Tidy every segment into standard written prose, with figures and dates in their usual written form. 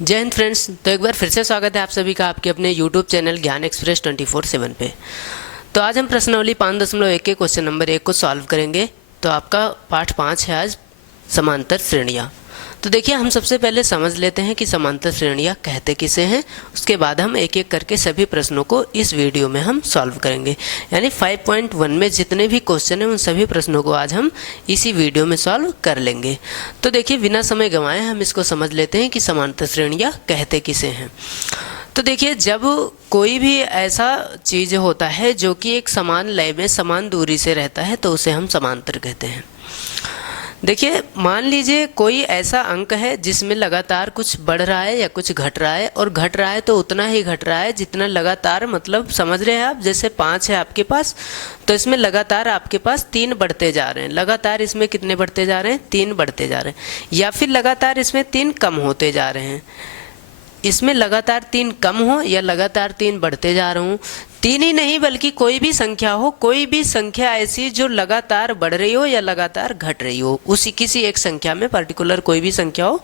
जय हिंद फ्रेंड्स। तो एक बार फिर से स्वागत है आप सभी का आपके अपने YouTube चैनल ज्ञान एक्सप्रेस 24/7 पे। तो आज हम प्रश्नावली 5.1 के क्वेश्चन नंबर 1 को सॉल्व करेंगे। तो आपका पाठ 5 है आज समांतर श्रेणियाँ। तो देखिए, हम सबसे पहले समझ लेते हैं कि समांतर श्रेणियाँ कहते किसे हैं। उसके बाद हम एक एक करके सभी प्रश्नों को इस वीडियो में हम सॉल्व करेंगे। यानी 5.1 में जितने भी क्वेश्चन हैं उन सभी प्रश्नों को आज हम इसी वीडियो में सॉल्व कर लेंगे। तो देखिए, बिना समय गंवाए हम इसको समझ लेते हैं कि समांतर श्रेणियाँ कहते किसे हैं। तो देखिए, जब कोई भी ऐसा चीज़ होता है जो कि एक समान लय में समान दूरी से रहता है तो उसे हम समांतर कहते हैं। देखिए, मान लीजिए कोई ऐसा अंक है जिसमें लगातार कुछ बढ़ रहा है या कुछ घट रहा है, और घट रहा है तो उतना ही घट रहा है जितना लगातार, मतलब समझ रहे हैं आप। जैसे 5 है आपके पास, तो इसमें लगातार आपके पास 3 बढ़ते जा रहे हैं। लगातार इसमें कितने बढ़ते जा रहे हैं? 3 बढ़ते जा रहे हैं। या फिर लगातार इसमें 3 कम होते जा रहे हैं। इसमें लगातार 3 कम हो या लगातार 3 बढ़ते जा रहा हूँ। 3 ही नहीं बल्कि कोई भी संख्या हो, कोई भी संख्या ऐसी जो लगातार बढ़ रही हो या लगातार घट रही हो, उसी किसी एक संख्या में, पर्टिकुलर कोई भी संख्या हो,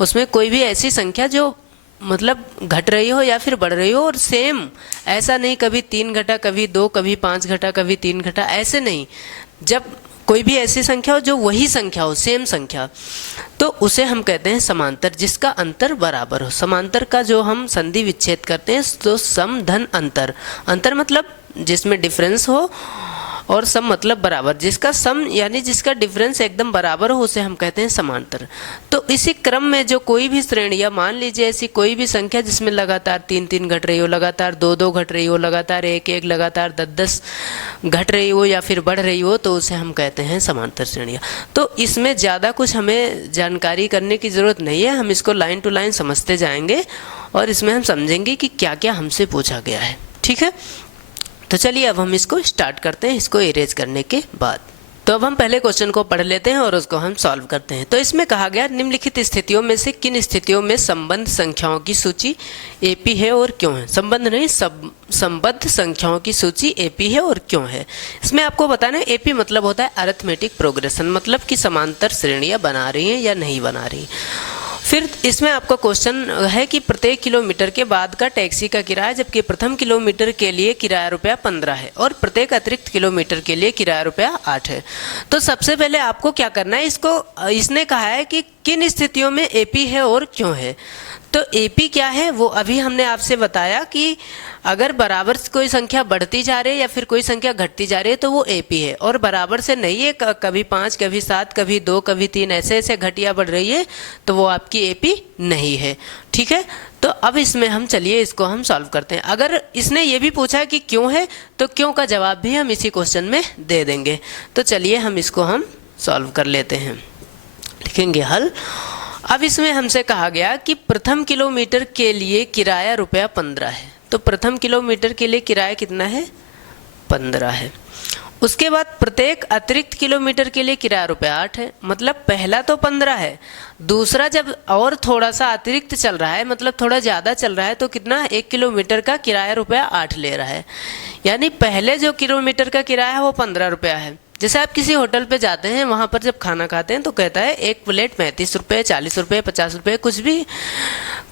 उसमें कोई भी ऐसी संख्या जो मतलब घट रही हो या फिर बढ़ रही हो। और सेम ऐसा नहीं कभी 3 घटा, कभी 2, कभी 5 घटा, कभी 3 घटा, ऐसे नहीं। जब कोई भी ऐसी संख्या हो जो वही संख्या हो, सेम संख्या, तो उसे हम कहते हैं समांतर, जिसका अंतर बराबर हो। समांतर का जो हम संधि विच्छेद करते हैं तो सम धन अंतर। अंतर मतलब जिसमें डिफरेंस हो, और सम मतलब बराबर। जिसका सम यानी जिसका डिफरेंस एकदम बराबर हो उसे हम कहते हैं समांतर। तो इसी क्रम में जो कोई भी श्रेणी, या मान लीजिए ऐसी कोई भी संख्या जिसमें लगातार 3-3 घट रही हो, लगातार 2-2 घट रही हो, लगातार 1-1, लगातार 10-10 घट रही हो या फिर बढ़ रही हो, तो उसे हम कहते हैं समांतर श्रेणियाँ। तो इसमें ज़्यादा कुछ हमें जानकारी करने की ज़रूरत नहीं है। हम इसको लाइन टू लाइन समझते जाएंगे और इसमें हम समझेंगे कि क्या क्या हमसे पूछा गया है। ठीक है, तो चलिए अब हम इसको स्टार्ट करते हैं, इसको इरेज करने के बाद। तो अब हम पहले क्वेश्चन को पढ़ लेते हैं और उसको हम सॉल्व करते हैं। तो इसमें कहा गया, निम्नलिखित स्थितियों में से किन स्थितियों में संबंध संख्याओं की सूची एपी है और क्यों है? संबंध नहीं, संबद्ध संख्याओं की सूची एपी है और क्यों है। इसमें आपको बताना है, एपी मतलब होता है अरिथमेटिक प्रोग्रेशन, मतलब कि समांतर श्रेणियाँ बना रही हैं या नहीं बना रही। फिर इसमें आपका क्वेश्चन है कि प्रत्येक किलोमीटर के बाद का टैक्सी का किराया, जबकि प्रथम किलोमीटर के लिए किराया ₹15 है और प्रत्येक अतिरिक्त किलोमीटर के लिए किराया ₹8 है। तो सबसे पहले आपको क्या करना है, इसने कहा है कि किन स्थितियों में एपी है और क्यों है। तो एपी क्या है वो अभी हमने आपसे बताया कि अगर बराबर कोई संख्या बढ़ती जा रही है या फिर कोई संख्या घटती जा रही है तो वो एपी है, और बराबर से नहीं है, कभी 5, कभी 7, कभी 2, कभी 3, ऐसे ऐसे घटिया बढ़ रही है, तो वो आपकी एपी नहीं है। ठीक है, तो अब इसमें हम चलिए इसको हम सॉल्व करते हैं। अगर इसने ये भी पूछा कि क्यों है, तो क्यों का जवाब भी हम इसी क्वेश्चन में दे देंगे। तो चलिए हम इसको हम सॉल्व कर लेते हैं, लिखेंगे हल। अब इसमें हमसे कहा गया कि प्रथम किलोमीटर के लिए किराया ₹15 है। तो प्रथम किलोमीटर के लिए किराया कितना है? 15 है। उसके बाद प्रत्येक अतिरिक्त किलोमीटर के लिए किराया ₹8 है। मतलब पहला तो 15 है, दूसरा जब और थोड़ा सा अतिरिक्त चल रहा है, मतलब थोड़ा ज़्यादा चल रहा है, तो कितना, 1 किलोमीटर का किराया ₹8 ले रहा है। यानी पहले जो किलोमीटर का किराया है वो ₹15 है। जैसे आप किसी होटल पे जाते हैं, वहाँ पर जब खाना खाते हैं तो कहता है एक प्लेट ₹35, ₹40, ₹50, कुछ भी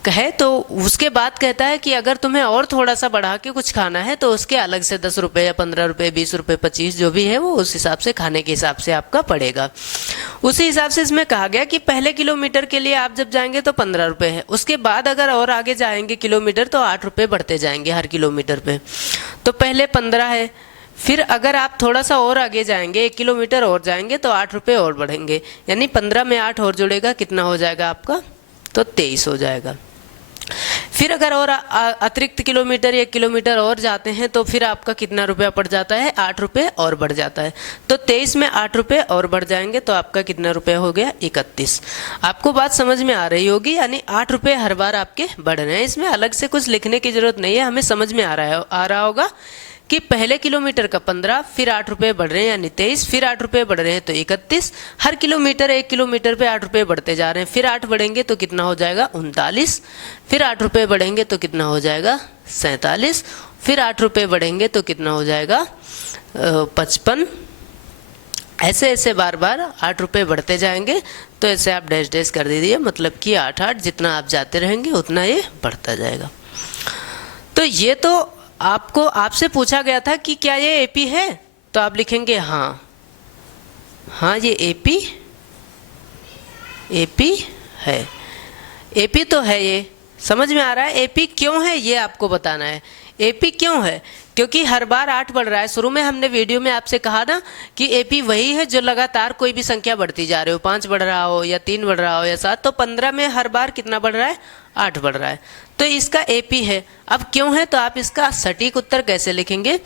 कहे, तो उसके बाद कहता है कि अगर तुम्हें और थोड़ा सा बढ़ा के कुछ खाना है तो उसके अलग से ₹10 या ₹15, ₹20, ₹25 जो भी है वो उस हिसाब से, खाने के हिसाब से आपका पड़ेगा। उसी हिसाब से इसमें कहा गया कि पहले किलोमीटर के लिए आप जब जाएंगे तो ₹15 है। उसके बाद अगर और आगे जाएंगे किलोमीटर तो ₹8 बढ़ते जाएंगे हर किलोमीटर पे। तो पहले 15 है, फिर अगर आप थोड़ा सा और आगे जाएंगे, 1 किलोमीटर और जाएंगे तो ₹8 और बढ़ेंगे। यानी 15 में 8 और जुड़ेगा, कितना हो जाएगा आपका? तो 23 हो जाएगा। फिर अगर और अतिरिक्त किलोमीटर 1 किलोमीटर और जाते हैं तो फिर आपका कितना रुपया पड़ जाता है? ₹8 और बढ़ जाता है। तो 23 में ₹8 और बढ़ जाएंगे तो आपका कितना रुपया हो गया? 31। आपको बात समझ में आ रही होगी, यानी ₹8 हर बार आपके बढ़ रहे हैं। इसमें अलग से कुछ लिखने की जरूरत नहीं है, हमें समझ में आ रहा होगा कि पहले किलोमीटर का 15, फिर ₹8 बढ़ रहे हैं यानी 23, फिर ₹8 बढ़ रहे हैं तो 31। हर किलोमीटर 1 किलोमीटर पे ₹8 बढ़ते जा रहे हैं। फिर 8 बढ़ेंगे तो कितना हो जाएगा? 39। फिर ₹8 बढ़ेंगे तो कितना हो जाएगा? 47। फिर ₹8 बढ़ेंगे तो कितना हो जाएगा? 55। ऐसे ऐसे बार बार 8 रुपये बढ़ते जाएंगे। तो ऐसे आप डैश डैश कर दीजिए, मतलब कि 8 8 जितना आप जाते रहेंगे उतना ये बढ़ता जाएगा। तो ये तो आपको आपसे पूछा गया था कि क्या ये एपी है, तो आप लिखेंगे हाँ, हाँ ये एपी है, एपी तो है। ये समझ में आ रहा है? एपी क्यों है ये आपको बताना है। एपी क्यों है? क्योंकि हर बार 8 बढ़ रहा है। शुरू में हमने वीडियो में आपसे कहा ना कि एपी वही है जो लगातार कोई भी संख्या बढ़ती जा रही हो, 5 बढ़ रहा हो या 3 बढ़ रहा हो या 7, तो 15 में हर बार कितना बढ़ रहा है? 8 बढ़ रहा है। तो इसका एपी है। अब क्यों है, तो आप इसका सटीक उत्तर कैसे लिखेंगे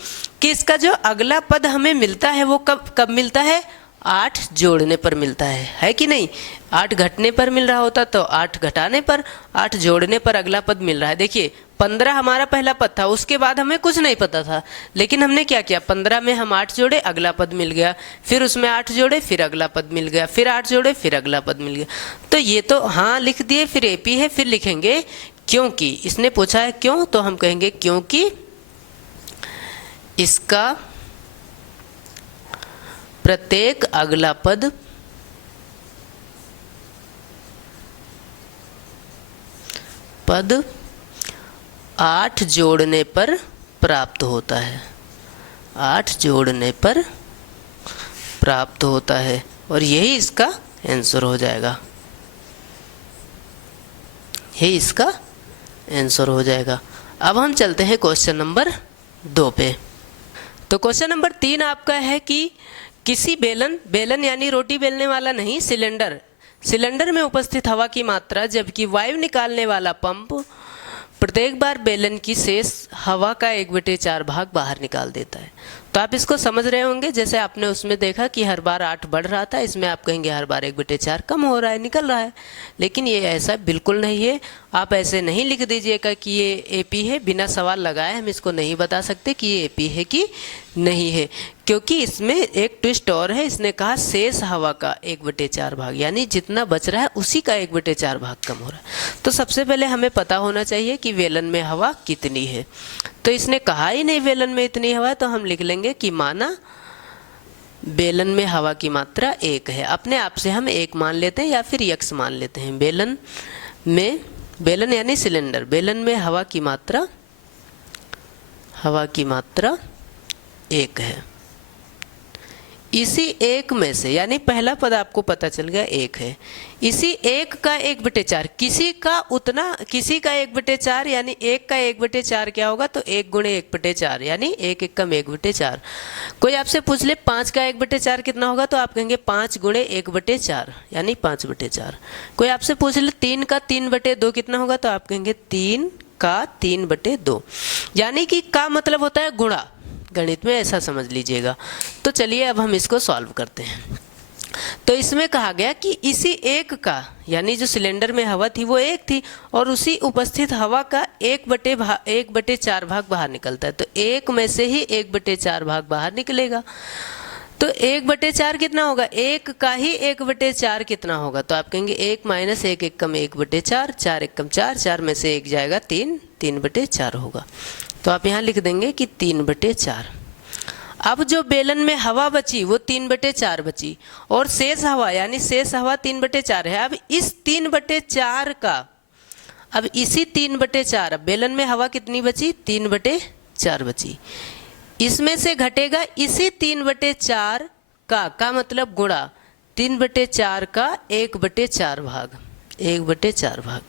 कि इसका जो अगला पद हमें मिलता है वो कब मिलता है? 8 जोड़ने पर मिलता है कि नहीं? 8 घटने पर मिल रहा होता तो 8 घटाने पर, 8 जोड़ने पर अगला पद मिल रहा है। देखिए 15 हमारा पहला पद था, उसके बाद हमें कुछ नहीं पता था, लेकिन हमने क्या किया, 15 में हम 8 जोड़े, अगला पद मिल गया, फिर उसमें 8 जोड़े, फिर अगला पद मिल गया, फिर 8 जोड़े, फिर अगला पद मिल गया। तो ये तो हाँ लिख दिए, फिर एपी है, फिर लिखेंगे क्योंकि इसने पूछा है क्यों, तो हम कहेंगे क्योंकि इसका प्रत्येक अगला पद पद 8 जोड़ने पर प्राप्त होता है, 8 जोड़ने पर प्राप्त होता है, और यही इसका आंसर हो जाएगा, यही इसका आंसर हो जाएगा। अब हम चलते हैं क्वेश्चन नंबर 2 पे। तो क्वेश्चन नंबर 3 आपका है कि किसी बेलन यानी रोटी बेलने वाला नहीं, सिलेंडर में उपस्थित हवा की मात्रा जबकि वायु निकालने वाला पंप प्रत्येक बार बेलन की शेष हवा का 1/4 भाग बाहर निकाल देता है। तो आप इसको समझ रहे होंगे, जैसे आपने उसमें देखा कि हर बार 8 बढ़ रहा था, इसमें आप कहेंगे हर बार 1/4 कम हो रहा है, निकल रहा है। लेकिन ये ऐसा बिल्कुल नहीं है। आप ऐसे नहीं लिख दीजिएगा कि ये एपी है, बिना सवाल लगाए हम इसको नहीं बता सकते कि ये एपी है कि नहीं है, क्योंकि इसमें एक ट्विस्ट और है। इसने कहा शेष हवा का 1/4 भाग, यानी जितना बच रहा है उसी का 1/4 भाग कम हो रहा है। तो सबसे पहले हमें पता होना चाहिए कि वेलन में हवा कितनी है। तो इसने कहा ही नहीं वेलन में इतनी हवा, तो हम लिख लेंगे कि माना बेलन में हवा की मात्रा 1 है। अपने आप से हम 1 मान लेते हैं या फिर यक्स मान लेते हैं। बेलन यानी सिलेंडर, बेलन में हवा की मात्रा 1 है। इसी 1 में से, यानी पहला पद आपको पता चल गया 1 है, इसी 1 का 1/4, किसी का 1/4, यानी 1 का 1/4 क्या होगा, तो 1 गुणे 1/4, यानी 1 एकम 1/4। कोई आपसे पूछ ले 5 का 1/4 कितना होगा, तो आप कहेंगे 5 गुणे 1/4, यानी 5/4। कोई आपसे पूछ ले 3 का 3/2 कितना होगा, तो आप कहेंगे 3 का 3/2, यानी कि का मतलब होता है गुणा, गणित में ऐसा समझ लीजिएगा। तो चलिए अब हम इसको सॉल्व करते हैं। तो इसमें कहा गया कि इसी 1 का, यानी जो सिलेंडर में हवा थी वो 1 थी, और उसी उपस्थित हवा का 1/4 भाग बाहर निकलता है। तो 1 में से ही 1/4 भाग बाहर निकलेगा। तो 1/4 कितना होगा, 1 का ही 1/4 कितना होगा, तो आप कहेंगे 1 माइनस 1 एकम 1/4, 4 एकम 4, 4 में से 1 जाएगा 3/4 होगा। तो आप यहाँ लिख देंगे कि 3/4। अब जो बेलन में हवा बची वो 3/4 बची, और शेष हवा यानी शेष हवा 3/4 है। अब इस 3/4 का, अब इसी 3/4, बेलन में हवा कितनी बची, 3/4 बची, इसमें से घटेगा इसी 3/4 का मतलब गुणा 3/4 का 1/4 भाग, 1/4 भाग।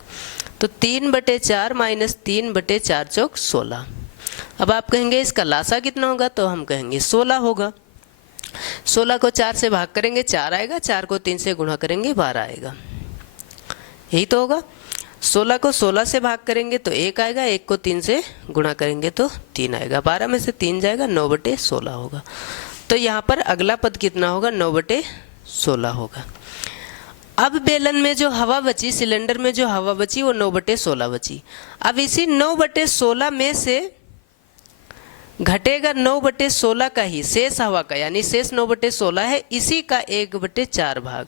तो 3/4 माइनस 3/4 चौक 16। अब आप कहेंगे इसका लासा कितना होगा, तो हम कहेंगे 16 होगा। 16 को 4 से भाग करेंगे 4 आएगा, 4 को 3 से गुणा करेंगे 12 आएगा, यही तो होगा। 16 को 16 से भाग करेंगे तो 1 आएगा, 1 को 3 से गुणा करेंगे तो 3 आएगा, 12 में से 3 जाएगा, 9/16 होगा। तो यहाँ पर अगला पद कितना होगा, 9/16 होगा। अब बेलन में जो हवा बची, सिलेंडर में जो हवा बची वो 9/16 बची। अब इसी 9/16 में से घटेगा 9/16 का ही शेष हवा का, यानी शेष 9/16 है, इसी का 1/4 भाग।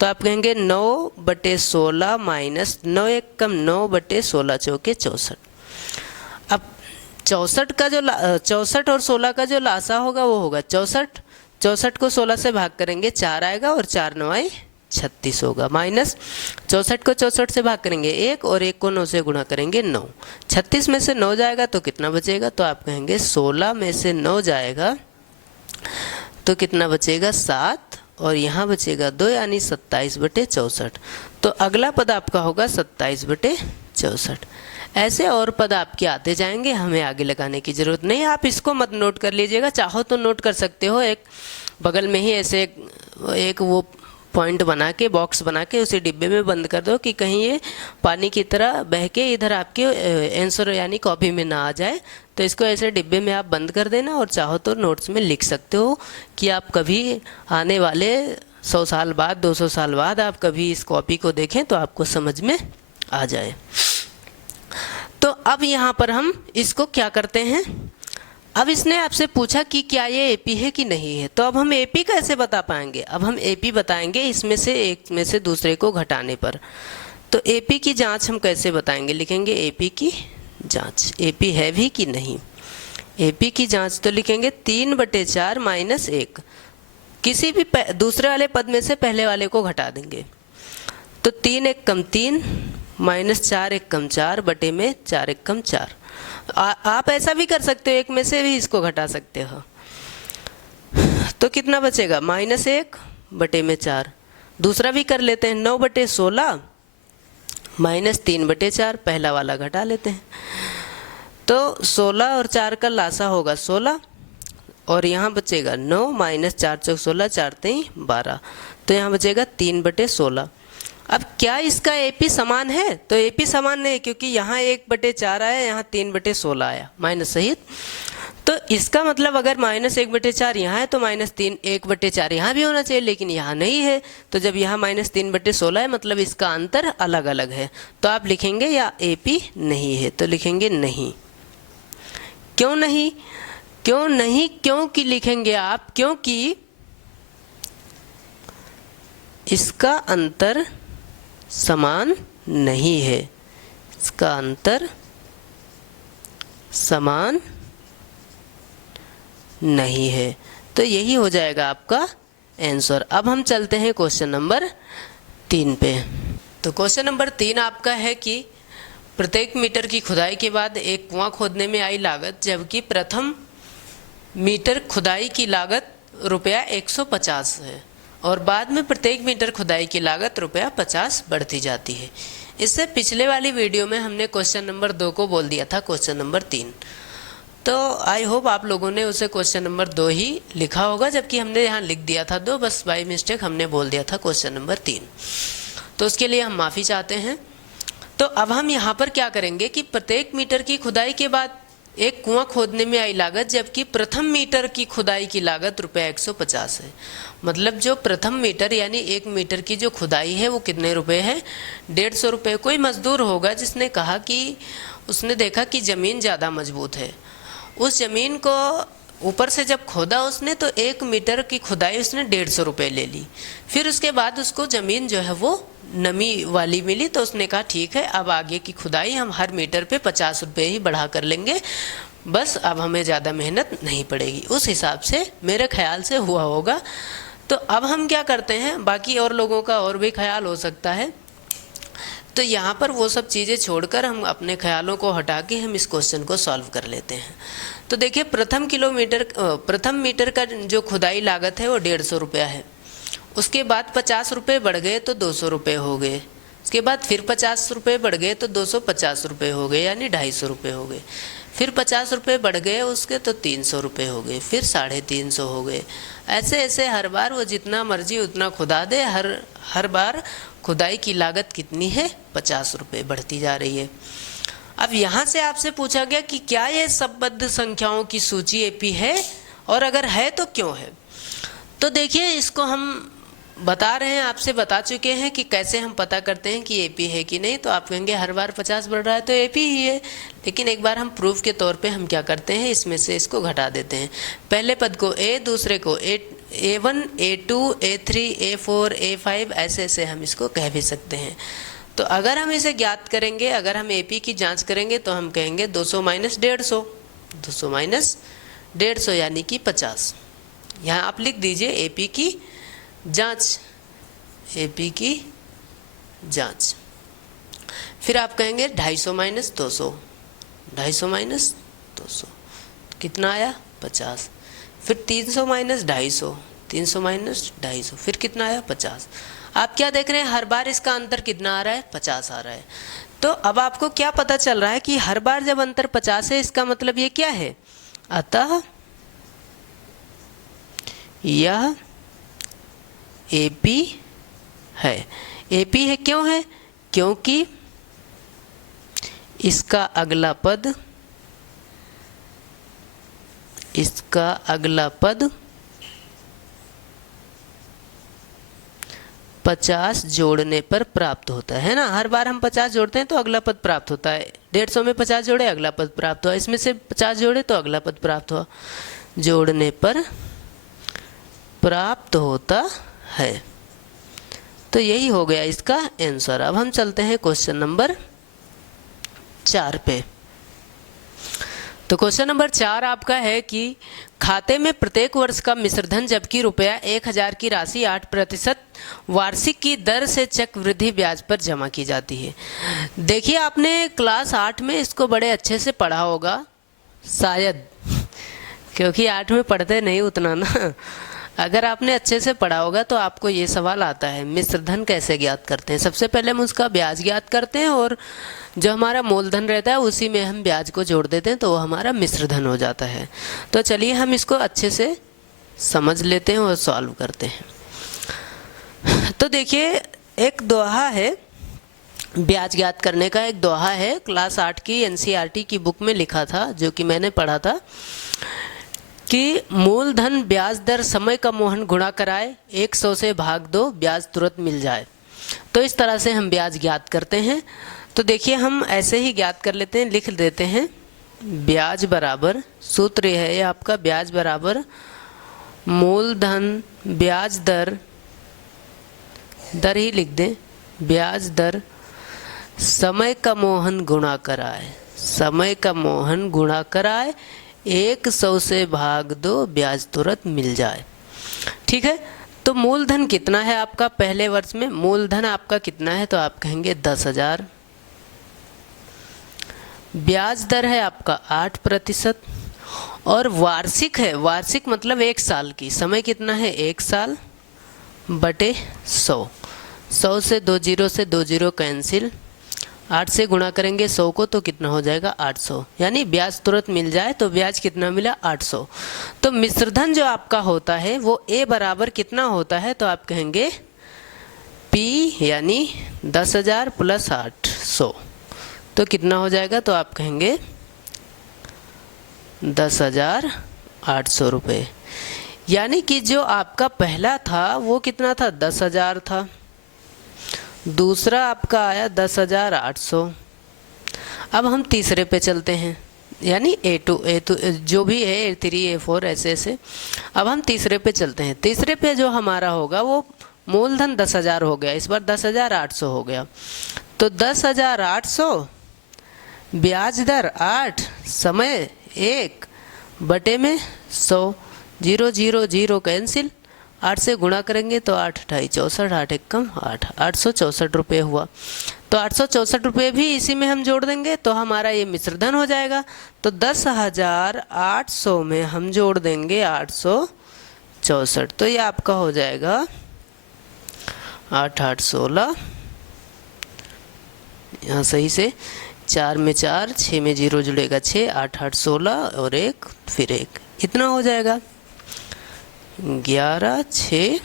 तो आप कहेंगे 9/16 माइनस 9 एकम 9/16 चौके 64। अब 64 का जो 64 और 16 का जो लासा होगा वो होगा 64, 64 को 16 से भाग करेंगे 4 आएगा और 4 9 36 होगा, माइनस 64 को 64 से भाग करेंगे 1 और 1 को 9 से गुणा करेंगे 9। 36 में से 9 जाएगा तो कितना बचेगा, तो आप कहेंगे 16 में से 9 जाएगा तो कितना बचेगा 7 और यहाँ बचेगा 2 यानी 27/64। तो अगला पद आपका होगा 27/64। ऐसे और पद आपके आते जाएंगे, हमें आगे लगाने की ज़रूरत नहीं। आप इसको मत नोट कर लीजिएगा, चाहो तो नोट कर सकते हो। एक बगल में ही ऐसे एक वो पॉइंट बना के, बॉक्स बना के उसे डिब्बे में बंद कर दो कि कहीं ये पानी की तरह बह के इधर आपके आंसर यानी कॉपी में ना आ जाए। तो इसको ऐसे डिब्बे में आप बंद कर देना और चाहो तो नोट्स में लिख सकते हो कि आप कभी आने वाले 100 साल बाद, 200 साल बाद आप कभी इस कॉपी को देखें तो आपको समझ में आ जाए। तो अब यहाँ पर हम इसको क्या करते हैं, अब इसने आपसे पूछा कि क्या ये एपी है कि नहीं है। तो अब हम एपी कैसे बता पाएंगे, अब हम एपी बताएंगे इसमें से एक में से दूसरे को घटाने पर। तो एपी की जांच हम कैसे बताएंगे, लिखेंगे एपी की जांच, एपी है भी कि नहीं। एपी की जांच तो लिखेंगे 3/4 माइनस 1, किसी भी दूसरे वाले पद में से पहले वाले को घटा देंगे। तो 3 1 कम 3 माइनस 4 1 कम 4 बटे में 4 1 कम 4। आप ऐसा भी कर सकते हो, एक में से भी इसको घटा सकते हो। तो कितना बचेगा, -1 बटे में 4। दूसरा भी कर लेते हैं, 9/16 माइनस 3/4, पहला वाला घटा लेते हैं। तो 16 और 4 का लासा होगा 16 और यहाँ बचेगा 9 माइनस 4 चौक 16, 4 3 12, तो यहाँ बचेगा 3/16। अब क्या इसका एपी समान है, तो एपी समान नहीं, क्योंकि यहाँ 1/4 आया, यहाँ 3/16 आया माइनस सहित। तो इसका मतलब अगर -1/4 यहाँ है तो -1/4 यहाँ भी होना चाहिए, लेकिन यहाँ नहीं है। तो जब यहाँ -3/16 है मतलब इसका अंतर अलग अलग है। तो आप लिखेंगे या एपी नहीं है, तो लिखेंगे नहीं। क्यों नहीं, क्यों नहीं, क्योंकि लिखेंगे आप, क्योंकि इसका अंतर समान नहीं है, इसका अंतर समान नहीं है। तो यही हो जाएगा आपका आंसर। अब हम चलते हैं क्वेश्चन नंबर 3 पे। तो क्वेश्चन नंबर 3 आपका है कि प्रत्येक मीटर की खुदाई के बाद एक कुआं खोदने में आई लागत, जबकि प्रथम मीटर खुदाई की लागत ₹150 है और बाद में प्रत्येक मीटर खुदाई की लागत ₹50 बढ़ती जाती है। इससे पिछले वाली वीडियो में हमने क्वेश्चन नंबर 2 को बोल दिया था क्वेश्चन नंबर 3। तो आई होप आप लोगों ने उसे क्वेश्चन नंबर 2 ही लिखा होगा, जबकि हमने यहाँ लिख दिया था 2, बस बाय मिस्टेक हमने बोल दिया था क्वेश्चन नंबर 3। तो उसके लिए हम माफ़ी चाहते हैं। तो अब हम यहाँ पर क्या करेंगे कि प्रत्येक मीटर की खुदाई के बाद एक कुआं खोदने में आई लागत, जबकि प्रथम मीटर की खुदाई की लागत ₹150 है। मतलब जो प्रथम मीटर यानी 1 मीटर की जो खुदाई है वो कितने रुपए है, ₹150। कोई मजदूर होगा जिसने कहा कि उसने देखा कि ज़मीन ज़्यादा मजबूत है, उस ज़मीन को ऊपर से जब खोदा उसने तो 1 मीटर की खुदाई उसने ₹150 ले ली। फिर उसके बाद उसको ज़मीन जो है वो नमी वाली मिली, तो उसने कहा ठीक है अब आगे की खुदाई हम हर मीटर पे ₹50 ही बढ़ा कर लेंगे, बस अब हमें ज़्यादा मेहनत नहीं पड़ेगी। उस हिसाब से मेरे ख्याल से हुआ होगा। तो अब हम क्या करते हैं, बाकी और लोगों का और भी ख्याल हो सकता है, तो यहाँ पर वो सब चीज़ें छोड़कर हम अपने ख्यालों को हटा के हम इस क्वेश्चन को सॉल्व कर लेते हैं। तो देखिए प्रथम मीटर का जो खुदाई लागत है वो ₹150 है। उसके बाद ₹50 बढ़ गए तो ₹200 हो गए। उसके बाद फिर ₹50 बढ़ गए तो ₹250 हो गए, यानी ₹250 हो गए। फिर ₹50 बढ़ गए उसके तो ₹300 हो गए, फिर 350 हो गए। ऐसे ऐसे हर बार वो जितना मर्जी उतना खुदा दे, हर बार खुदाई की लागत कितनी है, ₹50 बढ़ती जा रही है। अब यहाँ से आपसे पूछा गया कि क्या ये सम्बद्ध संख्याओं की सूची एपी है, और अगर है तो क्यों है। तो देखिए इसको हम बता रहे हैं, आपसे बता चुके हैं कि कैसे हम पता करते हैं कि एपी है कि नहीं। तो आप कहेंगे हर बार 50 बढ़ रहा है तो एपी ही है, लेकिन एक बार हम प्रूफ के तौर पे हम क्या करते हैं, इसमें से इसको घटा देते हैं। पहले पद को ए, दूसरे को A1 A2 A3 A4 A5 ऐसे ऐसे हम इसको कह भी सकते हैं। तो अगर हम इसे ज्ञात करेंगे, अगर हम एपी की जांच करेंगे तो हम कहेंगे 200 - 150, 200 - 150 यानी कि 50। यहाँ आप लिख दीजिए एपी की जांच, एपी की जांच। फिर आप कहेंगे 250 माइनस 200, 250 माइनस 200 कितना आया 50। फिर 300 माइनस 250, 300 माइनस 250 फिर कितना आया 50। आप क्या देख रहे हैं, हर बार इसका अंतर कितना आ रहा है 50 आ रहा है। तो अब आपको क्या पता चल रहा है कि हर बार जब अंतर 50 है इसका मतलब ये क्या है, अतः यह एपी है। एपी है क्यों है, क्योंकि इसका अगला पद, इसका अगला पद 50 जोड़ने पर प्राप्त होता है ना। हर बार हम 50 जोड़ते हैं तो अगला पद प्राप्त होता है। 150 में 50 जोड़े अगला पद प्राप्त हुआ, इसमें से 50 जोड़े तो अगला पद प्राप्त हुआ, जोड़ने पर प्राप्त होता है। तो यही हो गया इसका आंसर। अब हम चलते हैं क्वेश्चन नंबर 4 पे। तो क्वेश्चन नंबर 4 आपका है कि खाते में प्रत्येक वर्ष का मिश्रधन जबकि रुपया 1000 की राशि 8% वार्षिक की दर से चक्रवृद्धि ब्याज पर जमा की जाती है। देखिए आपने क्लास 8 में इसको बड़े अच्छे से पढ़ा होगा शायद, क्योंकि 8 में पढ़ते नहीं उतना ना। अगर आपने अच्छे से पढ़ा होगा तो आपको ये सवाल आता है मिश्रधन कैसे ज्ञात करते हैं। सबसे पहले हम उसका ब्याज ज्ञात करते हैं और जो हमारा मूलधन रहता है उसी में हम ब्याज को जोड़ देते हैं तो वो हमारा मिश्रधन हो जाता है। तो चलिए हम इसको अच्छे से समझ लेते हैं और सॉल्व करते हैं। तो देखिए एक दोहा है ब्याज ज्ञात करने का, एक दोहा है क्लास 8 की एनसीईआरटी की बुक में लिखा था जो कि मैंने पढ़ा था कि मूलधन ब्याज दर समय का मोहन गुणा कराए 100 से भाग दो ब्याज तुरंत मिल जाए। तो इस तरह से हम ब्याज ज्ञात करते हैं। तो देखिए हम ऐसे ही ज्ञात कर लेते हैं, लिख देते हैं ब्याज बराबर, सूत्र है ये आपका, ब्याज बराबर मूलधन ब्याज दर, दर ही लिख दें, ब्याज दर समय का मोहन गुणा कराए, समय का मोहन गुणा कराए 100 से भाग दो ब्याज तुरंत मिल जाए। ठीक है, तो मूलधन कितना है आपका पहले वर्ष में, मूलधन आपका कितना है तो आप कहेंगे 10,000। ब्याज दर है आपका 8% और वार्षिक है, वार्षिक मतलब 1 साल की, समय कितना है 1 साल बटे 100, 100 से 2 जीरो से 2 जीरो कैंसिल, 8 से गुणा करेंगे 100 को तो कितना हो जाएगा 800, यानी ब्याज तुरंत मिल जाए तो ब्याज कितना मिला 800। तो मिश्रधन जो आपका होता है वो ए बराबर कितना होता है तो आप कहेंगे P यानी 10,000 प्लस 800 तो कितना हो जाएगा तो आप कहेंगे 10,800 रुपये। यानी कि जो आपका पहला था वो कितना था 10,000 था, दूसरा आपका आया 10,800। अब हम तीसरे पे चलते हैं, यानी A2 जो भी है A3 A4 ऐसे ऐसे। अब हम तीसरे पे चलते हैं, तीसरे पे जो हमारा होगा वो मूलधन 10,000 हो गया, इस बार 10,800 हो गया। तो 10,800 ब्याज दर 8 समय 1 बटे में 100, 0 0 0 कैंसिल, 8 से गुणा करेंगे तो 8 ढाई 64, 8 एक कम 8, 864 रुपये हुआ। तो 864 रुपये भी इसी में हम जोड़ देंगे तो हमारा ये मिश्रधन हो जाएगा। तो 10,800 में हम जोड़ देंगे 864, तो ये आपका हो जाएगा 8 8 16, यहाँ सही से 4 में 4, 6 में 0 जुड़ेगा 6, 8 8 16 और 1 फिर 1, इतना हो जाएगा 11 6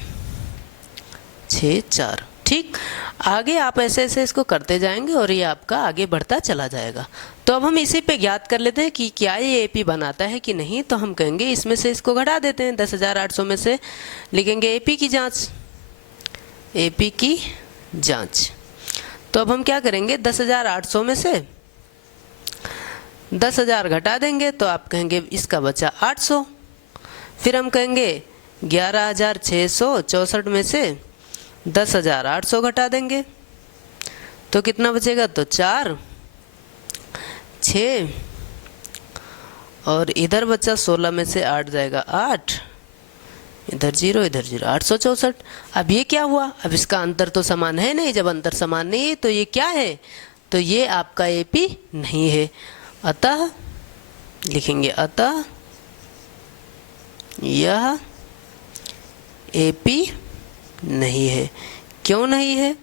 6 4। ठीक, आगे आप ऐसे ऐसे इसको करते जाएंगे और ये आपका आगे बढ़ता चला जाएगा। तो अब हम इसी पे ज्ञात कर लेते हैं कि क्या ये एपी बनाता है कि नहीं। तो हम कहेंगे इसमें से इसको घटा देते हैं, 10,800 में से लिखेंगे एपी की जांच, एपी की जांच। तो अब हम क्या करेंगे 10,800 में से 10,000 घटा देंगे तो आप कहेंगे इसका बचा 800। फिर हम कहेंगे 11,664 में से 10,800 घटा देंगे तो कितना बचेगा तो 4 6 और इधर बचा 16 में से 8 जाएगा 8, इधर 0 इधर 0, 864। अब ये क्या हुआ, अब इसका अंतर तो समान है नहीं, जब अंतर समान नहीं है तो ये क्या है, तो ये आपका AP नहीं है। अतः लिखेंगे अतः यह AP नहीं है। क्यों नहीं है,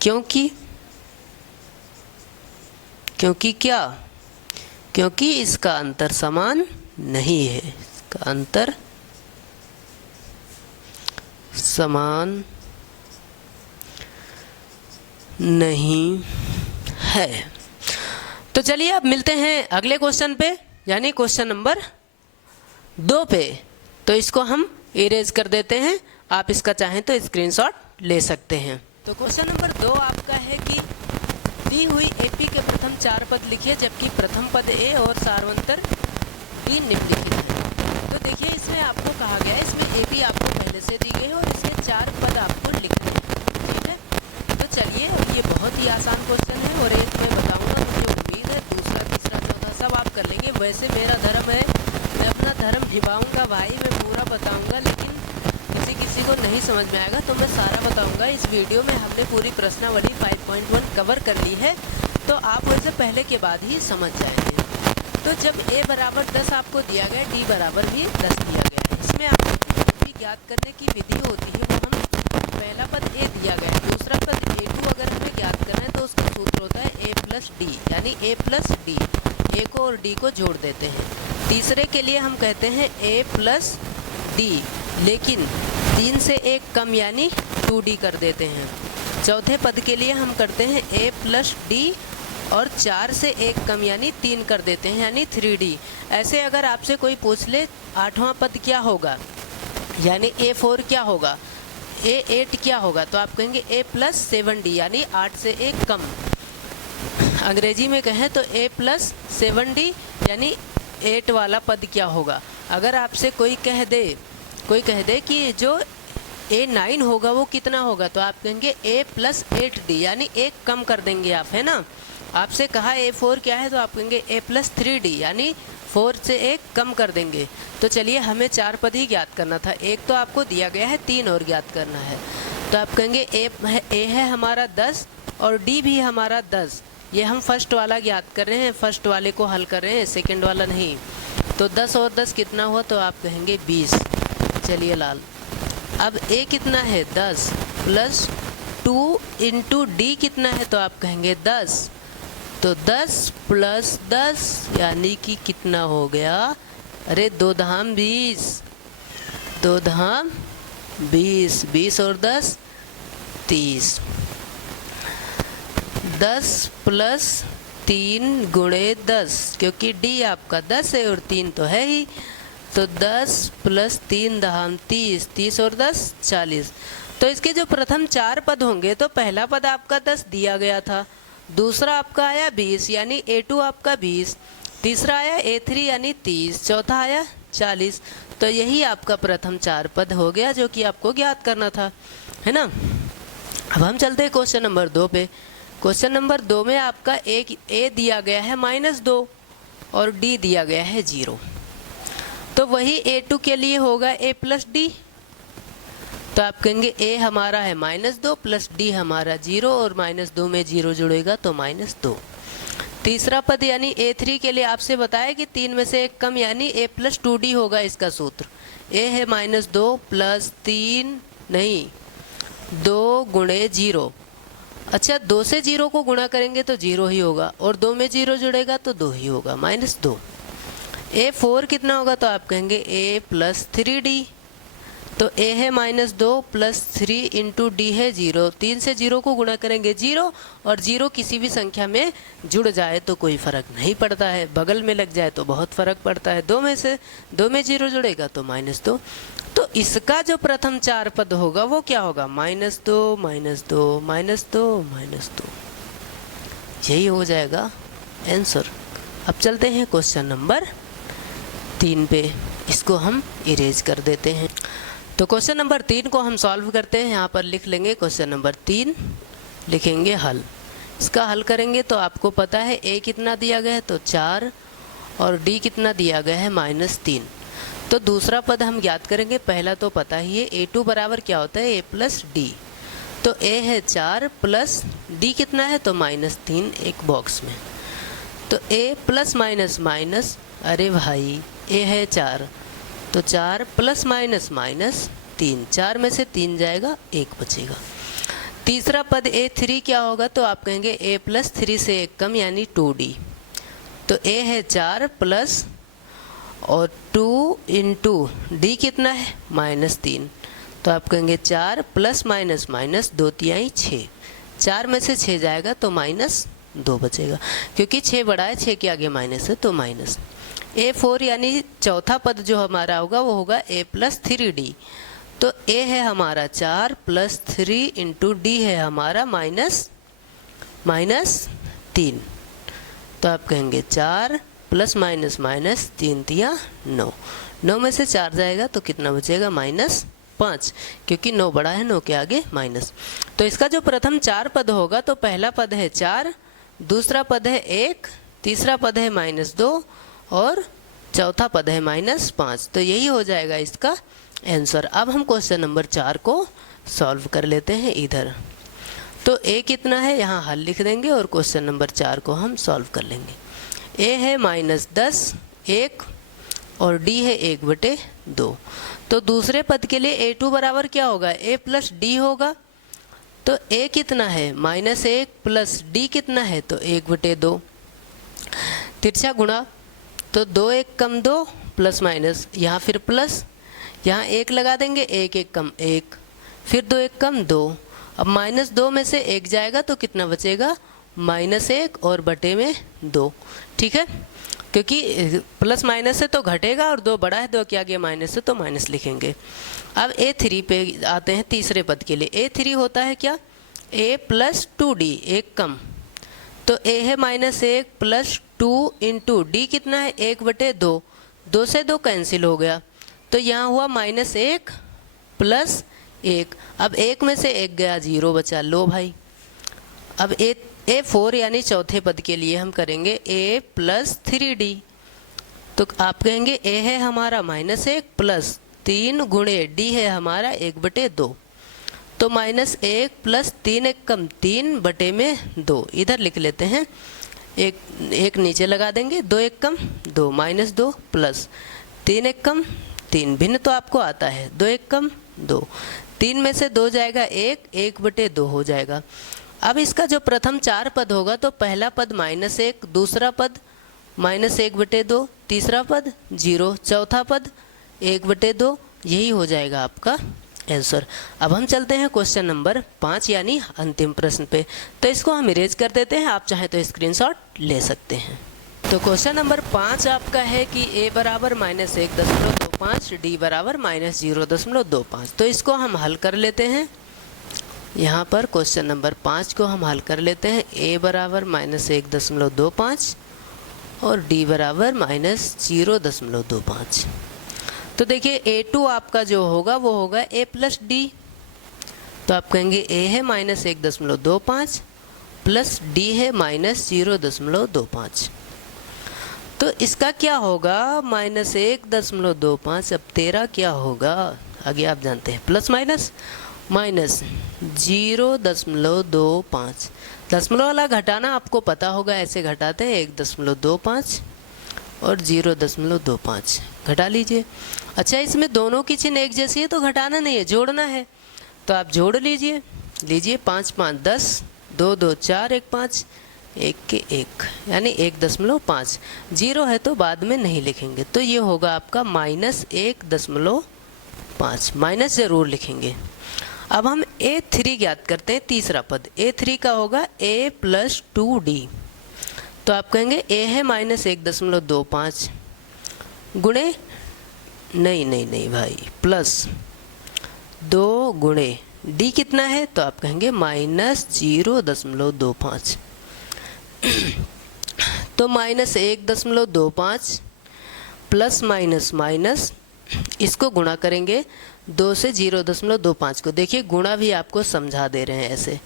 क्योंकि क्या, क्योंकि इसका अंतर समान नहीं है, इसका अंतर समान नहीं है। तो चलिए अब मिलते हैं अगले क्वेश्चन पे, यानी क्वेश्चन नंबर 2 पे। तो इसको हम इरेज कर देते हैं, आप इसका चाहें तो स्क्रीनशॉट ले सकते हैं। तो क्वेश्चन नंबर 2 आपका है कि दी हुई AP के प्रथम 4 पद लिखिए, जबकि प्रथम पद A और सार्वंतर D निम्नलिखित है। तो देखिए इसमें आपको कहा गया है, इसमें AP आपको पहले से दी गई है और इसके 4 पद आपको लिखने हैं, ठीक है। तो चलिए, और ये बहुत ही आसान क्वेश्चन है और एक मैं बताऊंगा, मुझे उम्मीद है दूसरा तीसरा चौथा सब आप कर लेंगे। वैसे मेरा धर्म है, मैं अपना धर्म निभाऊंगा भाई, मैं पूरा बताऊंगा, लेकिन किसी को नहीं समझ में आएगा तो मैं सारा बताऊंगा। इस वीडियो में हमने पूरी प्रश्नावली 5.1 कवर कर ली है, तो आप वैसे पहले के बाद ही समझ जाएंगे। तो जब A बराबर 10 आपको दिया गया, D बराबर भी 10 दिया गया है, इसमें आपको भी ज्ञात करने की विधि होती है। वो हम पहला पद A दिया गया है, दूसरा पद A2 अगर हमें ज्ञात करना है तो उसका सूत्र होता है A प्लस D, यानी A प्लस D, A को और D को जोड़ देते हैं। तीसरे के लिए हम कहते हैं A प्लस D, लेकिन 3 से 1 कम यानी 2D कर देते हैं। चौथे पद के लिए हम करते हैं A प्लस D और 4 से 1 कम यानी 3 कर देते हैं, यानी 3D। ऐसे अगर आपसे कोई पूछ ले 8वां पद क्या होगा, यानी A4 क्या होगा, A8 क्या होगा, तो आप कहेंगे A प्लस 7D, यानी 8 से 1 कम। अंग्रेजी में कहें तो A प्लस 7D, यानी 8 वाला पद क्या होगा। अगर आपसे कोई कह दे कि जो A9 होगा वो कितना होगा, तो आप कहेंगे A प्लस 8D, यानी 1 कम कर देंगे आप, है ना। आपसे कहा A4 क्या है, तो आप कहेंगे A प्लस 3D, यानी 4 से 1 कम कर देंगे। तो चलिए, हमें 4 पद ही ज्ञात करना था, एक तो आपको दिया गया है, 3 और ज्ञात करना है। तो आप कहेंगे A है हमारा 10 और D भी हमारा 10। ये हम फर्स्ट वाला ज्ञात कर रहे हैं, फर्स्ट वाले को हल कर रहे हैं, सेकेंड वाला नहीं। तो 10 और 10 कितना हुआ, तो आप कहेंगे 20। चलिए लाल, अब A कितना है 10 प्लस 2 इंटू D कितना है, तो आप कहेंगे 10। तो 10 प्लस 10 यानी कि कितना हो गया, अरे 2 धाम 20, 2 धाम 20, 20 और 10 30। 10 प्लस 3 गुणे 10, क्योंकि D आपका 10 है और 3 तो है ही, तो 10 प्लस 3 दहाम 30, 30 और 10 40। तो इसके जो प्रथम 4 पद होंगे, तो पहला पद आपका 10 दिया गया था, दूसरा आपका आया 20 यानी A2 आपका 20, तीसरा आया A3 यानी 30, चौथा आया 40। तो यही आपका प्रथम 4 पद हो गया जो कि आपको ज्ञात करना था, है ना। अब हम चलते हैं क्वेश्चन नंबर 2 पे। क्वेश्चन नंबर 2 में आपका A दिया गया है -2 और D दिया गया है 0। तो वही A2 के लिए होगा A प्लस D, तो आप कहेंगे A हमारा है -2 प्लस D हमारा 0 और -2 में 0 जुड़ेगा तो -2। तीसरा पद यानी A3 के लिए आपसे बताया कि 3 में से 1 कम यानी A प्लस 2D होगा इसका सूत्र। A है -2 प्लस 3 नहीं 2 गुणे 0। अच्छा, 2 से 0 को गुणा करेंगे तो 0 ही होगा और 2 में 0 जुड़ेगा तो 2 ही होगा, -2। A4 कितना होगा, तो आप कहेंगे A प्लस 3D। तो A है -2 प्लस 3 इंटू D है 0। 3 से 0 को गुणा करेंगे 0 और 0 किसी भी संख्या में जुड़ जाए तो कोई फ़र्क नहीं पड़ता है, बगल में लग जाए तो बहुत फ़र्क पड़ता है। 2 में 0 जुड़ेगा तो -2। तो इसका जो प्रथम 4 पद होगा वो क्या होगा, -2 -2 -2 -2, यही हो जाएगा आंसर। अब चलते हैं क्वेश्चन नंबर 3 पे, इसको हम इरेज कर देते हैं। तो क्वेश्चन नंबर 3 को हम सॉल्व करते हैं। यहाँ पर लिख लेंगे क्वेश्चन नंबर 3, लिखेंगे हल। इसका हल करेंगे तो आपको पता है A कितना दिया गया है तो 4 और D कितना दिया गया है -3। तो दूसरा पद हम ज्ञात करेंगे, पहला तो पता ही है a2 बराबर क्या होता है a प्लस डी। तो a है 4 प्लस d कितना है तो -3 एक बॉक्स में। तो a प्लस माइनस माइनस, अरे भाई a है 4 तो 4 प्लस माइनस माइनस 3, 4 में से 3 जाएगा 1 बचेगा। तीसरा पद a3 क्या होगा तो आप कहेंगे a प्लस 3 से 1 कम यानी 2d। तो a है 4 प्लस और 2 इंटू डी कितना है -3। तो आप कहेंगे 4 प्लस माइनस माइनस 2 तिहाई 6, 4 में से 6 जाएगा तो -2 बचेगा, क्योंकि 6 बड़ा है 6 के आगे माइनस है तो माइनस। a4 यानी चौथा पद जो हमारा होगा वो होगा a प्लस 3d। तो a है हमारा 4 प्लस 3 इंटू डी है हमारा -3। तो आप कहेंगे 4 प्लस माइनस माइनस 3 तिया 9, 9 में से 4 जाएगा तो कितना बचेगा -5, क्योंकि 9 बड़ा है 9 के आगे माइनस। तो इसका जो प्रथम 4 पद होगा तो पहला पद है 4, दूसरा पद है 1, तीसरा पद है -2 और चौथा पद है -5। तो यही हो जाएगा इसका आंसर। अब हम क्वेश्चन नंबर 4 को सॉल्व कर लेते हैं इधर। तो a कितना है यहाँ हल लिख देंगे और क्वेश्चन नंबर 4 को हम सॉल्व कर लेंगे। a है -10 1 और d है 1/2। तो दूसरे पद के लिए a2 बराबर क्या होगा a प्लस डी होगा। तो a कितना है -1 प्लस d कितना है तो 1/2। तिरछा गुणा, तो 2 1 कम 2 प्लस माइनस, यहाँ फिर प्लस, यहाँ 1 लगा देंगे 1 1 कम 1, फिर 2 1 कम 2। अब -2 में से 1 जाएगा तो कितना बचेगा -1 और बटे में 2। ठीक है, क्योंकि प्लस माइनस से तो घटेगा और 2 बड़ा है 2 के आगे माइनस है तो माइनस लिखेंगे। अब a3 पे आते हैं तीसरे पद के लिए। a3 होता है क्या a प्लस 2d 1 कम। तो a है -1 प्लस 2 इंटू डी कितना है 1/2, 2 से 2 कैंसिल हो गया तो यहाँ हुआ -1 प्लस 1। अब 1 में से 1 गया 0 बचा, लो भाई। अब a4 यानी चौथे पद के लिए हम करेंगे a प्लस 3d। तो आप कहेंगे a है हमारा -1 प्लस 3 गुणे d है हमारा 1/2। तो -1 प्लस 3 1 कम 3 बटे में 2 इधर लिख लेते हैं। एक नीचे लगा देंगे, 2 1 कम 2 -2 प्लस 3 1 कम 3, भिन्न तो आपको आता है, 2 1 कम 2, 3 में से 2 जाएगा 1, 1/2 हो जाएगा। अब इसका जो प्रथम 4 पद होगा तो पहला पद -1, दूसरा पद -1/2, तीसरा पद 0, चौथा पद 1/2, यही हो जाएगा आपका आंसर। अब हम चलते हैं क्वेश्चन नंबर 5 यानी अंतिम प्रश्न पे। तो इसको हम इरेज कर देते हैं, आप चाहें तो स्क्रीनशॉट ले सकते हैं। तो क्वेश्चन नंबर 5 आपका है कि a बराबर -1.25, d बराबर -0.25। तो इसको हम हल कर लेते हैं। यहाँ पर क्वेश्चन नंबर 5 को हम हल कर लेते हैं। a बराबर -1.25 और d बराबर -0.25। तो देखिए a2 आपका जो होगा वो होगा a प्लस डी। तो आप कहेंगे a है -1.25 प्लस d है -0.25। तो इसका क्या होगा -1.25। अब तेरा क्या होगा आगे आप जानते हैं, प्लस माइनस -0.25। दशमलव वाला घटाना आपको पता होगा, ऐसे घटाते हैं 1.25 और 0.25 घटा लीजिए। अच्छा, इसमें दोनों की चिन्ह एक जैसी है तो घटाना नहीं है, जोड़ना है। तो आप जोड़ लीजिए, 5 5 10, 2 2 4 1 5, 1 के 1 यानी 1.5। 0 है तो बाद में नहीं लिखेंगे, तो ये होगा आपका -1.5, माइनस ज़रूर लिखेंगे। अब हम a3 ज्ञात करते हैं, तीसरा पद a3 का होगा a प्लस 2d। तो आप कहेंगे a है -1.25 गुणे नहीं भाई प्लस 2 गुणे d कितना है तो आप कहेंगे -0.25। तो -1.25 प्लस माइनस इसको गुणा करेंगे 2 से 0.25 को। देखिए गुणा भी आपको समझा दे रहे हैं, ऐसे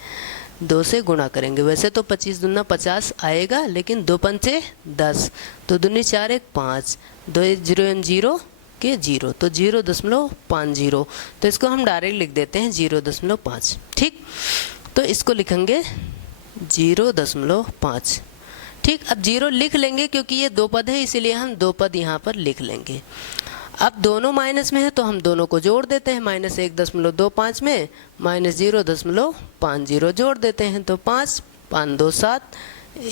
2 से गुणा करेंगे। वैसे तो 25 दूना 50 आएगा, लेकिन 2 पंचे 10, तो दूनी 4 1 5, 2 0 0 के 0, तो 0.50, तो इसको हम डायरेक्ट लिख देते हैं 0.5। ठीक, तो इसको लिखेंगे 0.5। ठीक, अब 0 लिख लेंगे क्योंकि ये दो पद है, इसीलिए हम दो पद यहाँ पर लिख लेंगे। अब दोनों माइनस में है तो हम दोनों को जोड़ देते हैं, -1.25 में -0.50 जोड़ देते हैं, तो 5 5 2 7,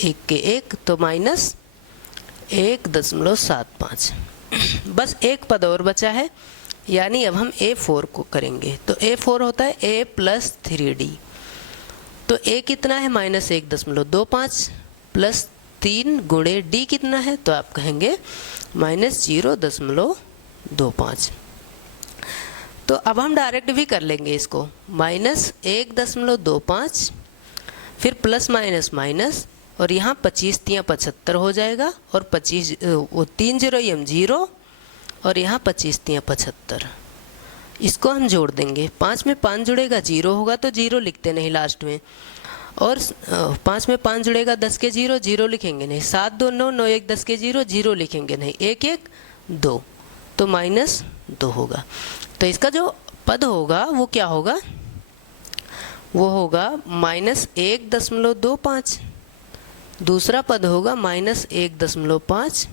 1 के 1, तो -1.75। बस एक पद और बचा है, यानी अब हम A4 को करेंगे। तो A4 होता है A + 3D। तो A कितना है -1.25 प्लस 3 गुणे D कितना है, तो आप कहेंगे -0.25। तो अब हम डायरेक्ट भी कर लेंगे इसको, -1.25 फिर प्लस माइनस माइनस, और यहाँ 25 × 75 हो जाएगा, और 25 वो 3 0 यम 0, और यहाँ 25 × 75, इसको हम जोड़ देंगे। 5 में 5 जुड़ेगा 0 होगा, तो 0 लिखते नहीं लास्ट में, और 5 में 5 जुड़ेगा 10 के 0, 0 लिखेंगे नहीं। 7 2 9 9 1 10 के 0, 0 लिखेंगे नहीं। 1 1 2, तो -2 होगा। तो इसका जो पद होगा वो क्या होगा, वो होगा -1.25, दूसरा पद होगा -1.5,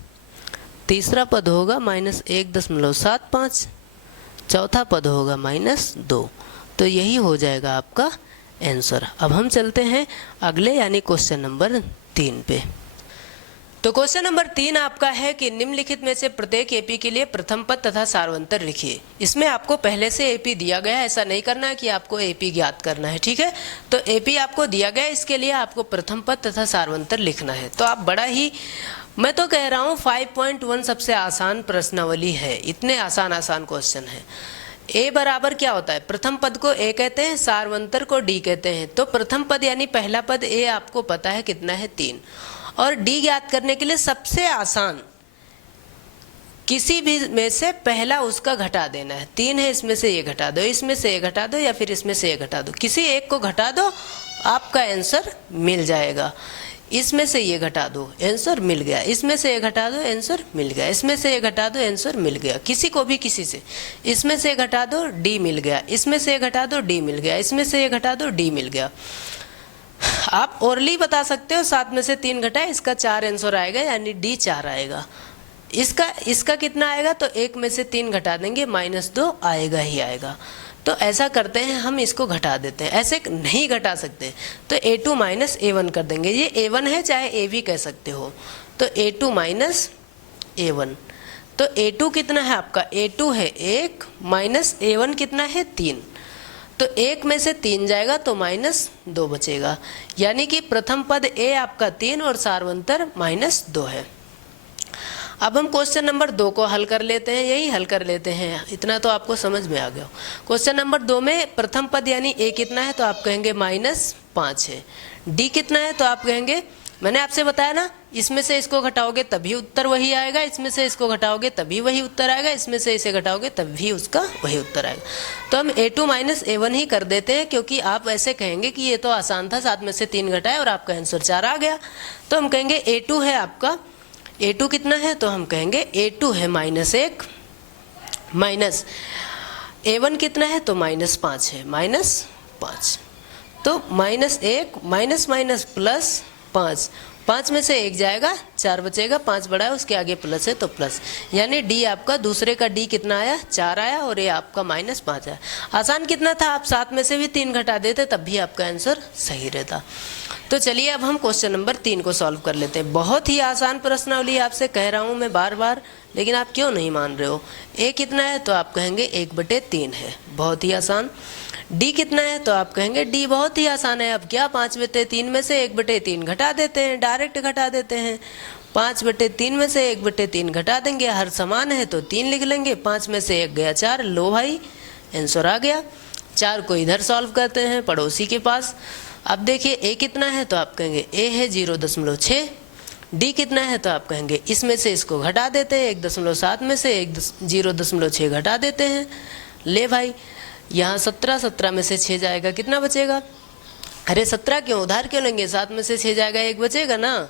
तीसरा पद होगा -1.75, चौथा पद होगा -2। तो यही हो जाएगा आपका आंसर। अब हम चलते हैं अगले यानी क्वेश्चन नंबर 3 पे। तो क्वेश्चन नंबर 3 आपका है कि निम्नलिखित में से प्रत्येक एपी के लिए प्रथम पद तथा सार्वंतर लिखिए। इसमें आपको पहले से एपी दिया गया है, ऐसा नहीं करना है कि आपको एपी ज्ञात करना है, ठीक है। तो एपी आपको दिया गया है, इसके लिए आपको प्रथम पद तथा सार्वंतर लिखना है। तो आप बड़ा ही, मैं तो कह रहा हूँ 5.1 सबसे आसान प्रश्नावली है, इतने आसान क्वेश्चन है। ए बराबर क्या होता है, प्रथम पद को ए कहते हैं, सार्वंतर को डी कहते हैं। तो प्रथम पद यानी पहला पद ए आपको पता है कितना है 3, और डी ज्ञात करने के लिए सबसे आसान, किसी भी में से पहला उसका घटा देना है। 3 है, इसमें से ये घटा दो, इसमें से ये घटा दो, या फिर इसमें से ये घटा दो, किसी एक को घटा दो, आपका आंसर मिल जाएगा। इसमें से ये घटा दो, आंसर मिल गया। इसमें से ये घटा दो, आंसर मिल गया। इसमें से ये घटा दो, आंसर मिल गया। किसी को भी किसी से, इसमें से घटा दो, डी मिल गया। इसमें से घटा दो, डी मिल गया। इसमें से ये घटा दो, डी मिल गया। आप ओरली बता सकते हो, 7 में से 3 घटाए, इसका 4 आंसर आएगा, यानी डी 4 आएगा। इसका कितना आएगा, तो 1 में से 3 घटा देंगे, -2 आएगा ही आएगा। तो ऐसा करते हैं, हम इसको घटा देते हैं, ऐसे नहीं घटा सकते, तो A2 - A1 कर देंगे। ये A1 है, चाहे A भी कह सकते हो, तो A2 - A1। तो A2 कितना है आपका, A2 है 1, माइनस A1 कितना है 3, तो 1 में से 3 जाएगा, तो -2 बचेगा। यानी कि प्रथम पद A आपका 3 और सार्वंतर -2 है। अब हम क्वेश्चन नंबर 2 को हल कर लेते हैं, यही हल कर लेते हैं, इतना तो आपको समझ में आ गया। क्वेश्चन नंबर 2 में प्रथम पद यानी A कितना है, तो आप कहेंगे -5 है। D कितना है, तो आप कहेंगे, मैंने आपसे बताया ना, इसमें से इसको घटाओगे तभी उत्तर वही आएगा, इसमें से इसको घटाओगे तभी वही उत्तर आएगा, इसमें से इसे घटाओगे तभी उसका वही उत्तर आएगा। तो हम A2 - A1 ही कर देते हैं, क्योंकि आप ऐसे कहेंगे कि ये तो आसान था, 7 में से 3 घटाए और आपका आंसर 4 आ गया। तो हम कहेंगे A2 है आपका, A2 कितना है, तो हम कहेंगे A2 है -1, माइनस A1 कितना है, तो -5 है, -5, तो -1 माइनस माइनस प्लस 5, 5 में से 1 जाएगा, 4 बचेगा, 5 बड़ा है, उसके आगे प्लस है तो प्लस, यानी डी आपका, दूसरे का डी कितना आया, 4 आया, और ये आपका -5 आया। आसान कितना था, आप 7 में से भी 3 घटा देते तब भी आपका आंसर सही रहता। तो चलिए अब हम क्वेश्चन नंबर 3 को सॉल्व कर लेते हैं। बहुत ही आसान प्रश्नावली आपसे कह रहा हूँ मैं बार बार, लेकिन आप क्यों नहीं मान रहे हो। ए कितना है, तो आप कहेंगे 1/3 है, बहुत ही आसान। डी कितना है, तो आप कहेंगे डी बहुत ही आसान है। अब क्या, 5/3 में से 1/3 घटा देते हैं, डायरेक्ट घटा देते हैं। 5/3 में से 1/3 घटा देंगे, हर समान है तो 3 लिख लेंगे, 5 में से 1 गया 4, लो भाई आंसर आ गया। 4 को इधर सॉल्व करते हैं पड़ोसी के पास। अब देखिए ए कितना है, तो आप कहेंगे ए है 0.6, डी कितना है, तो आप कहेंगे इसमें से इसको घटा देते हैं, 1.7 में से 0.6 घटा देते हैं। ले भाई, यहाँ 17 में से 6 जाएगा, कितना बचेगा, अरे 17 क्यों, उधार क्यों लेंगे, 7 में से 6 जाएगा, 1 बचेगा ना,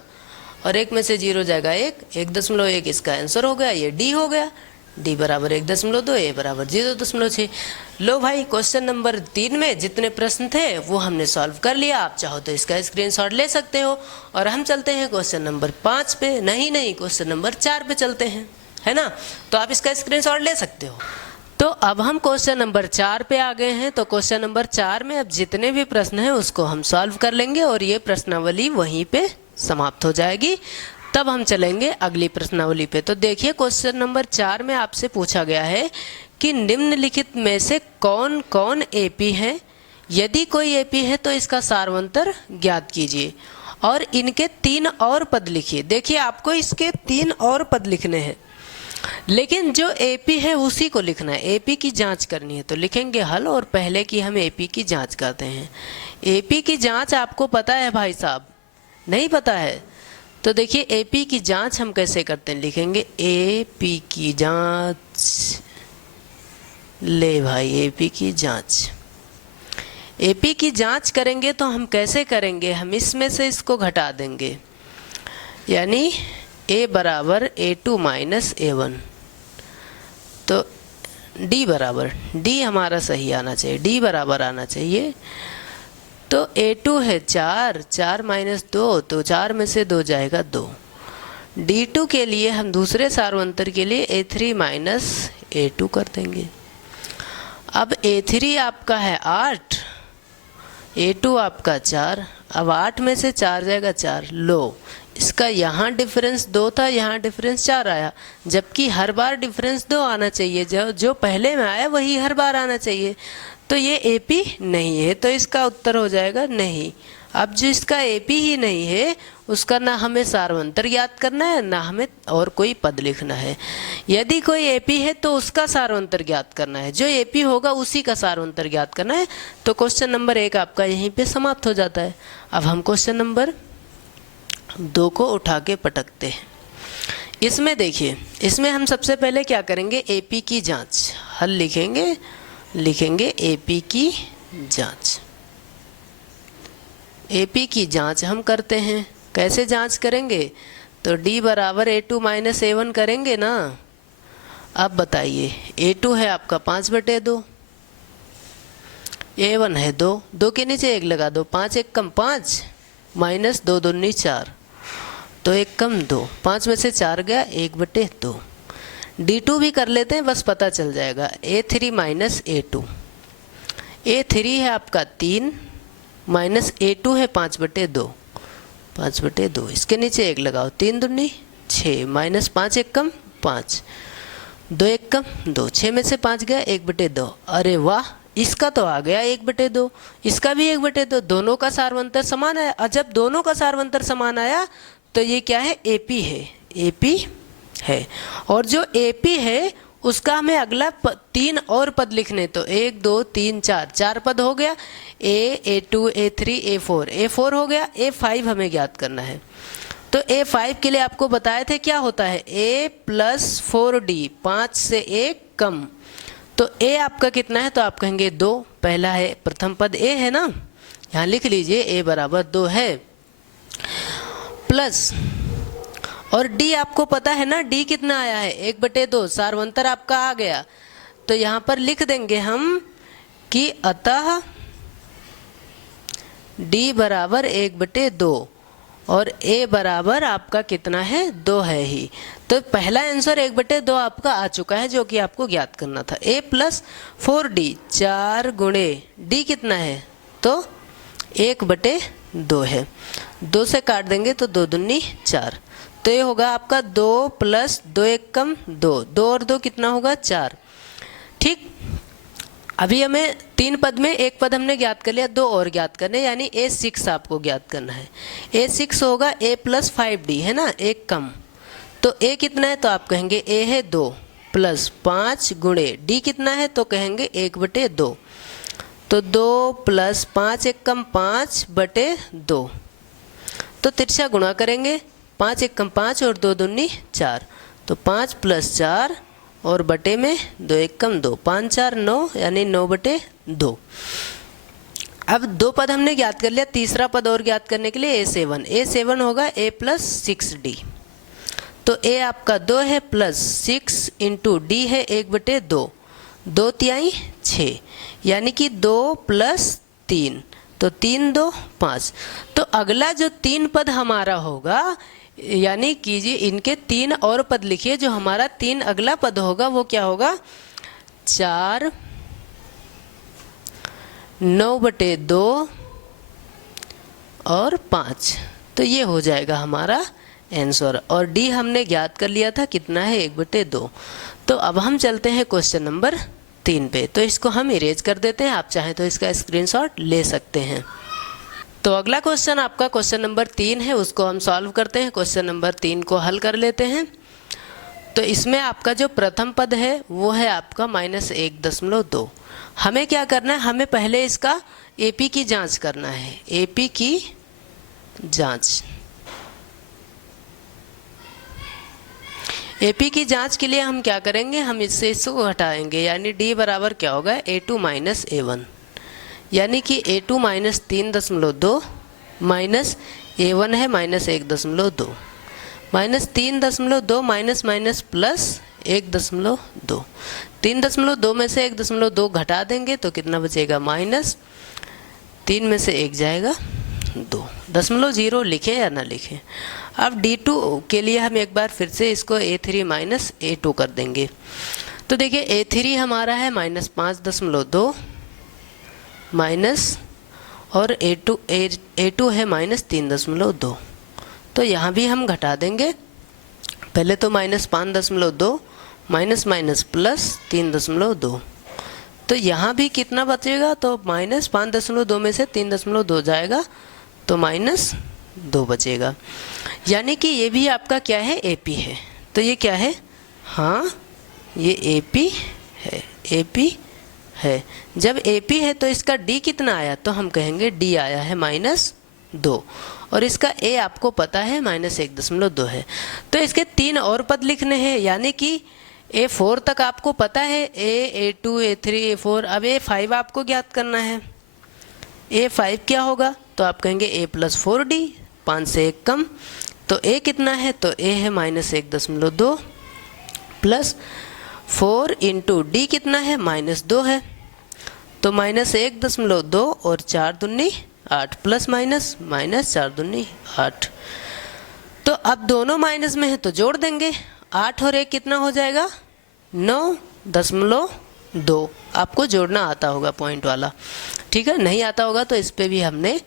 और 1 में से 0 जाएगा 1, 1.1 इसका आंसर हो गया, ये डी हो गया। डी बराबर 1.2, ए बराबर 0.6। लो भाई, क्वेश्चन नंबर 3 में जितने प्रश्न थे वो हमने सॉल्व कर लिया। आप चाहो तो इसका स्क्रीनशॉट ले सकते हो। और हम चलते हैं क्वेश्चन नंबर 5 पे, नहीं क्वेश्चन नंबर 4 पे चलते हैं, है ना। तो आप इसका स्क्रीनशॉट ले सकते हो। तो अब हम क्वेश्चन नंबर 4 पे आ गए हैं। तो क्वेश्चन नंबर 4 में अब जितने भी प्रश्न हैं उसको हम सॉल्व कर लेंगे और ये प्रश्नावली वहीं पे समाप्त हो जाएगी। तब हम चलेंगे अगली प्रश्नावली पे। तो देखिए, क्वेश्चन नंबर 4 में आपसे पूछा गया है कि निम्नलिखित में से कौन कौन एपी है। यदि कोई एपी है तो इसका सारवंतर ज्ञात कीजिए और इनके 3 और पद लिखिए। देखिए, आपको इसके 3 और पद लिखने हैं, लेकिन जो एपी है उसी को लिखना है। एपी की जांच करनी है तो लिखेंगे हल, और पहले की हम एपी की जांच करते हैं। एपी की जांच आपको पता है भाई साहब? नहीं पता है? तो देखिए, एपी की जांच हम कैसे करते हैं, लिखेंगे एपी की जांच। ले भाई, एपी की जांच। एपी की जांच करेंगे तो हम कैसे करेंगे, हम इसमें से इसको घटा देंगे, यानी ए बराबर A2 माइनस A1। तो डी बराबर, डी हमारा सही आना चाहिए, डी बराबर आना चाहिए। तो A2 है 4, 4 माइनस 2, तो 4 में से 2 जाएगा 2। D2 के लिए हम दूसरे सारवंतर के लिए A3 माइनस A2 कर देंगे। अब A3 आपका है 8, A2 आपका 4। अब 8 में से 4 जाएगा 4। लो, इसका यहाँ डिफरेंस 2 था, यहाँ डिफरेंस 4 आया, जबकि हर बार डिफरेंस 2 आना चाहिए। जो पहले में आया वही हर बार आना चाहिए। तो ये एपी नहीं है, तो इसका उत्तर हो जाएगा नहीं। अब जो इसका एपी ही नहीं है उसका ना हमें सारवंतर ज्ञात करना है, ना हमें और कोई पद लिखना है। यदि कोई एपी है तो उसका सारवंतर ज्ञात करना है, जो एपी होगा उसी का सारवंतर ज्ञात करना है। तो क्वेश्चन नंबर 1 आपका यहीं पे समाप्त हो जाता है। अब हम क्वेश्चन नंबर 2 को उठा के पटकते हैं। इसमें देखिए, इसमें हम सबसे पहले क्या करेंगे, एपी की जांच। हल लिखेंगे एपी की जांच। एपी की जांच हम करते हैं। कैसे जांच करेंगे, तो डी बराबर A2 माइनस A1 करेंगे ना। अब बताइए, A2 है आपका 5/2, A1 है 2, 2 के नीचे 1 लगा दो, 5 1 कम 5 माइनस 2 दूनी 4, तो 1 कम 2, 5 में से 4 गया 1/2। D2 भी कर लेते हैं, बस पता चल जाएगा। A3 माइनस A2, A3 है आपका 3 माइनस A2 है 5/2, 5/2, इसके नीचे 1 लगाओ, 3 दूनी 6 माइनस 5 1 कम 5, 2 1 कम 2, 6 में से 5 गया 1/2। अरे वाह, इसका तो आ गया 1/2, इसका भी 1/2, दोनों का सारवंतर समान आया। और जब दोनों का सारवंतर समान आया तो ये क्या है, एपी है, एपी है। और जो एपी है उसका हमें अगला 3 और पद लिखने, तो 1 2 3 4 पद हो गया। A2 A3 A4, A4 हो गया। A5 हमें ज्ञात करना है। तो A5 के लिए आपको बताए थे क्या होता है, A प्लस 4D, 5 से 1 कम। तो A आपका कितना है, तो आप कहेंगे 2, पहला है, प्रथम पद A है ना, यहाँ लिख लीजिए A बराबर 2 है, प्लस, और D आपको पता है ना, D कितना आया है 1/2, सारवंतर आपका आ गया। तो यहाँ पर लिख देंगे हम कि अतः D बराबर 1/2 और A बराबर आपका कितना है, 2 है ही। तो पहला आंसर 1/2 आपका आ चुका है, जो कि आपको ज्ञात करना था। A प्लस 4D, 4 गुणे D कितना है, तो 1/2 है। 2 से काट देंगे तो 2 दूनी 4, तो ये होगा आपका 2 प्लस 2 1 कम 2, 2 और 2 कितना होगा 4। ठीक, अभी हमें 3 पद में 1 पद हमने ज्ञात कर लिया, 2 और ज्ञात करने, यानी A6 आपको ज्ञात करना है। A6 होगा A प्लस 5D, है ना, 1 कम। तो A कितना है, तो आप कहेंगे A है 2 प्लस 5 गुणे D कितना है, तो कहेंगे 1/2। तो 2 प्लस 5 1 कम 5/2, तो तिरछा गुणा करेंगे, 5 1 कम 5 और 2 दूनी 4, तो 5 प्लस 4 और बटे में 2 1 कम 2, 5 4 9, यानी 9/2। अब 2 पद हमने ज्ञात कर लिया, तीसरा पद और ज्ञात करने के लिए A7 होगा A प्लस 6D। तो ए आपका 2 है प्लस 6 इंटू डी है 1/2, 2 तिहाई 6, यानी कि 2 प्लस 3, तो 3 2 5। तो अगला जो 3 पद हमारा होगा, यानी कीजिए इनके 3 और पद लिखिए, जो हमारा 3 अगला पद होगा वो क्या होगा, 4 9/2 और 5। तो ये हो जाएगा हमारा आंसर। और डी हमने ज्ञात कर लिया था, कितना है 1/2। तो अब हम चलते हैं क्वेश्चन नंबर 3 पे। तो इसको हम इरेज कर देते हैं, आप चाहें तो इसका स्क्रीनशॉट ले सकते हैं। तो अगला क्वेश्चन आपका क्वेश्चन नंबर 3 है, उसको हम सॉल्व करते हैं। क्वेश्चन नंबर 3 को हल कर लेते हैं। तो इसमें आपका जो प्रथम पद है वो है आपका -1.2। हमें क्या करना है, हमें पहले इसका एपी की जांच करना है, एपी की जांच। एपी की जांच के लिए हम क्या करेंगे, हम इससे इसको घटाएंगे, यानी डी बराबर क्या होगा, a2 माइनस a1, यानी कि a2 माइनस 3.2 माइनस a1 है -1.2, माइनस 3.2 माइनस माइनस प्लस 1.2, 3.2 में से 1.2 घटा देंगे तो कितना बचेगा, -3 में से 1 जाएगा 2, 0.0 लिखें या ना लिखें। अब D2 के लिए हम एक बार फिर से इसको A3 माइनस A2 कर देंगे। तो देखिए A3 हमारा है -5.2 माइनस, और A2 है -3.2। तो यहाँ भी हम घटा देंगे, पहले तो -5.2 माइनस माइनस प्लस 3.2। तो यहाँ भी कितना बचेगा, तो -5.2 में से 3.2 जाएगा तो -2 बचेगा, यानी कि ये भी आपका क्या है, एपी है। तो ये क्या है, हाँ ये एपी है, एपी है। जब एपी है तो इसका डी कितना आया, तो हम कहेंगे डी आया है -2, और इसका ए आपको पता है -1.2 है। तो इसके 3 और पद लिखने हैं, यानी कि A4 तक आपको पता है, A2 A3 A4। अब A5 आपको ज्ञात करना है। A5 क्या होगा, तो आप कहेंगे A + 4D, 5 से 1 कम। तो A कितना है, तो A है -1.2 प्लस 4 इंटू डी कितना है, -2 है। तो -1.2 और 4 दूनी 8 प्लस माइनस -4 दूनी 8। तो अब दोनों माइनस में है तो जोड़ देंगे, 8 और 1 कितना हो जाएगा, 9.2। आपको जोड़ना आता होगा पॉइंट वाला, ठीक है। नहीं आता होगा तो इस पे भी हमने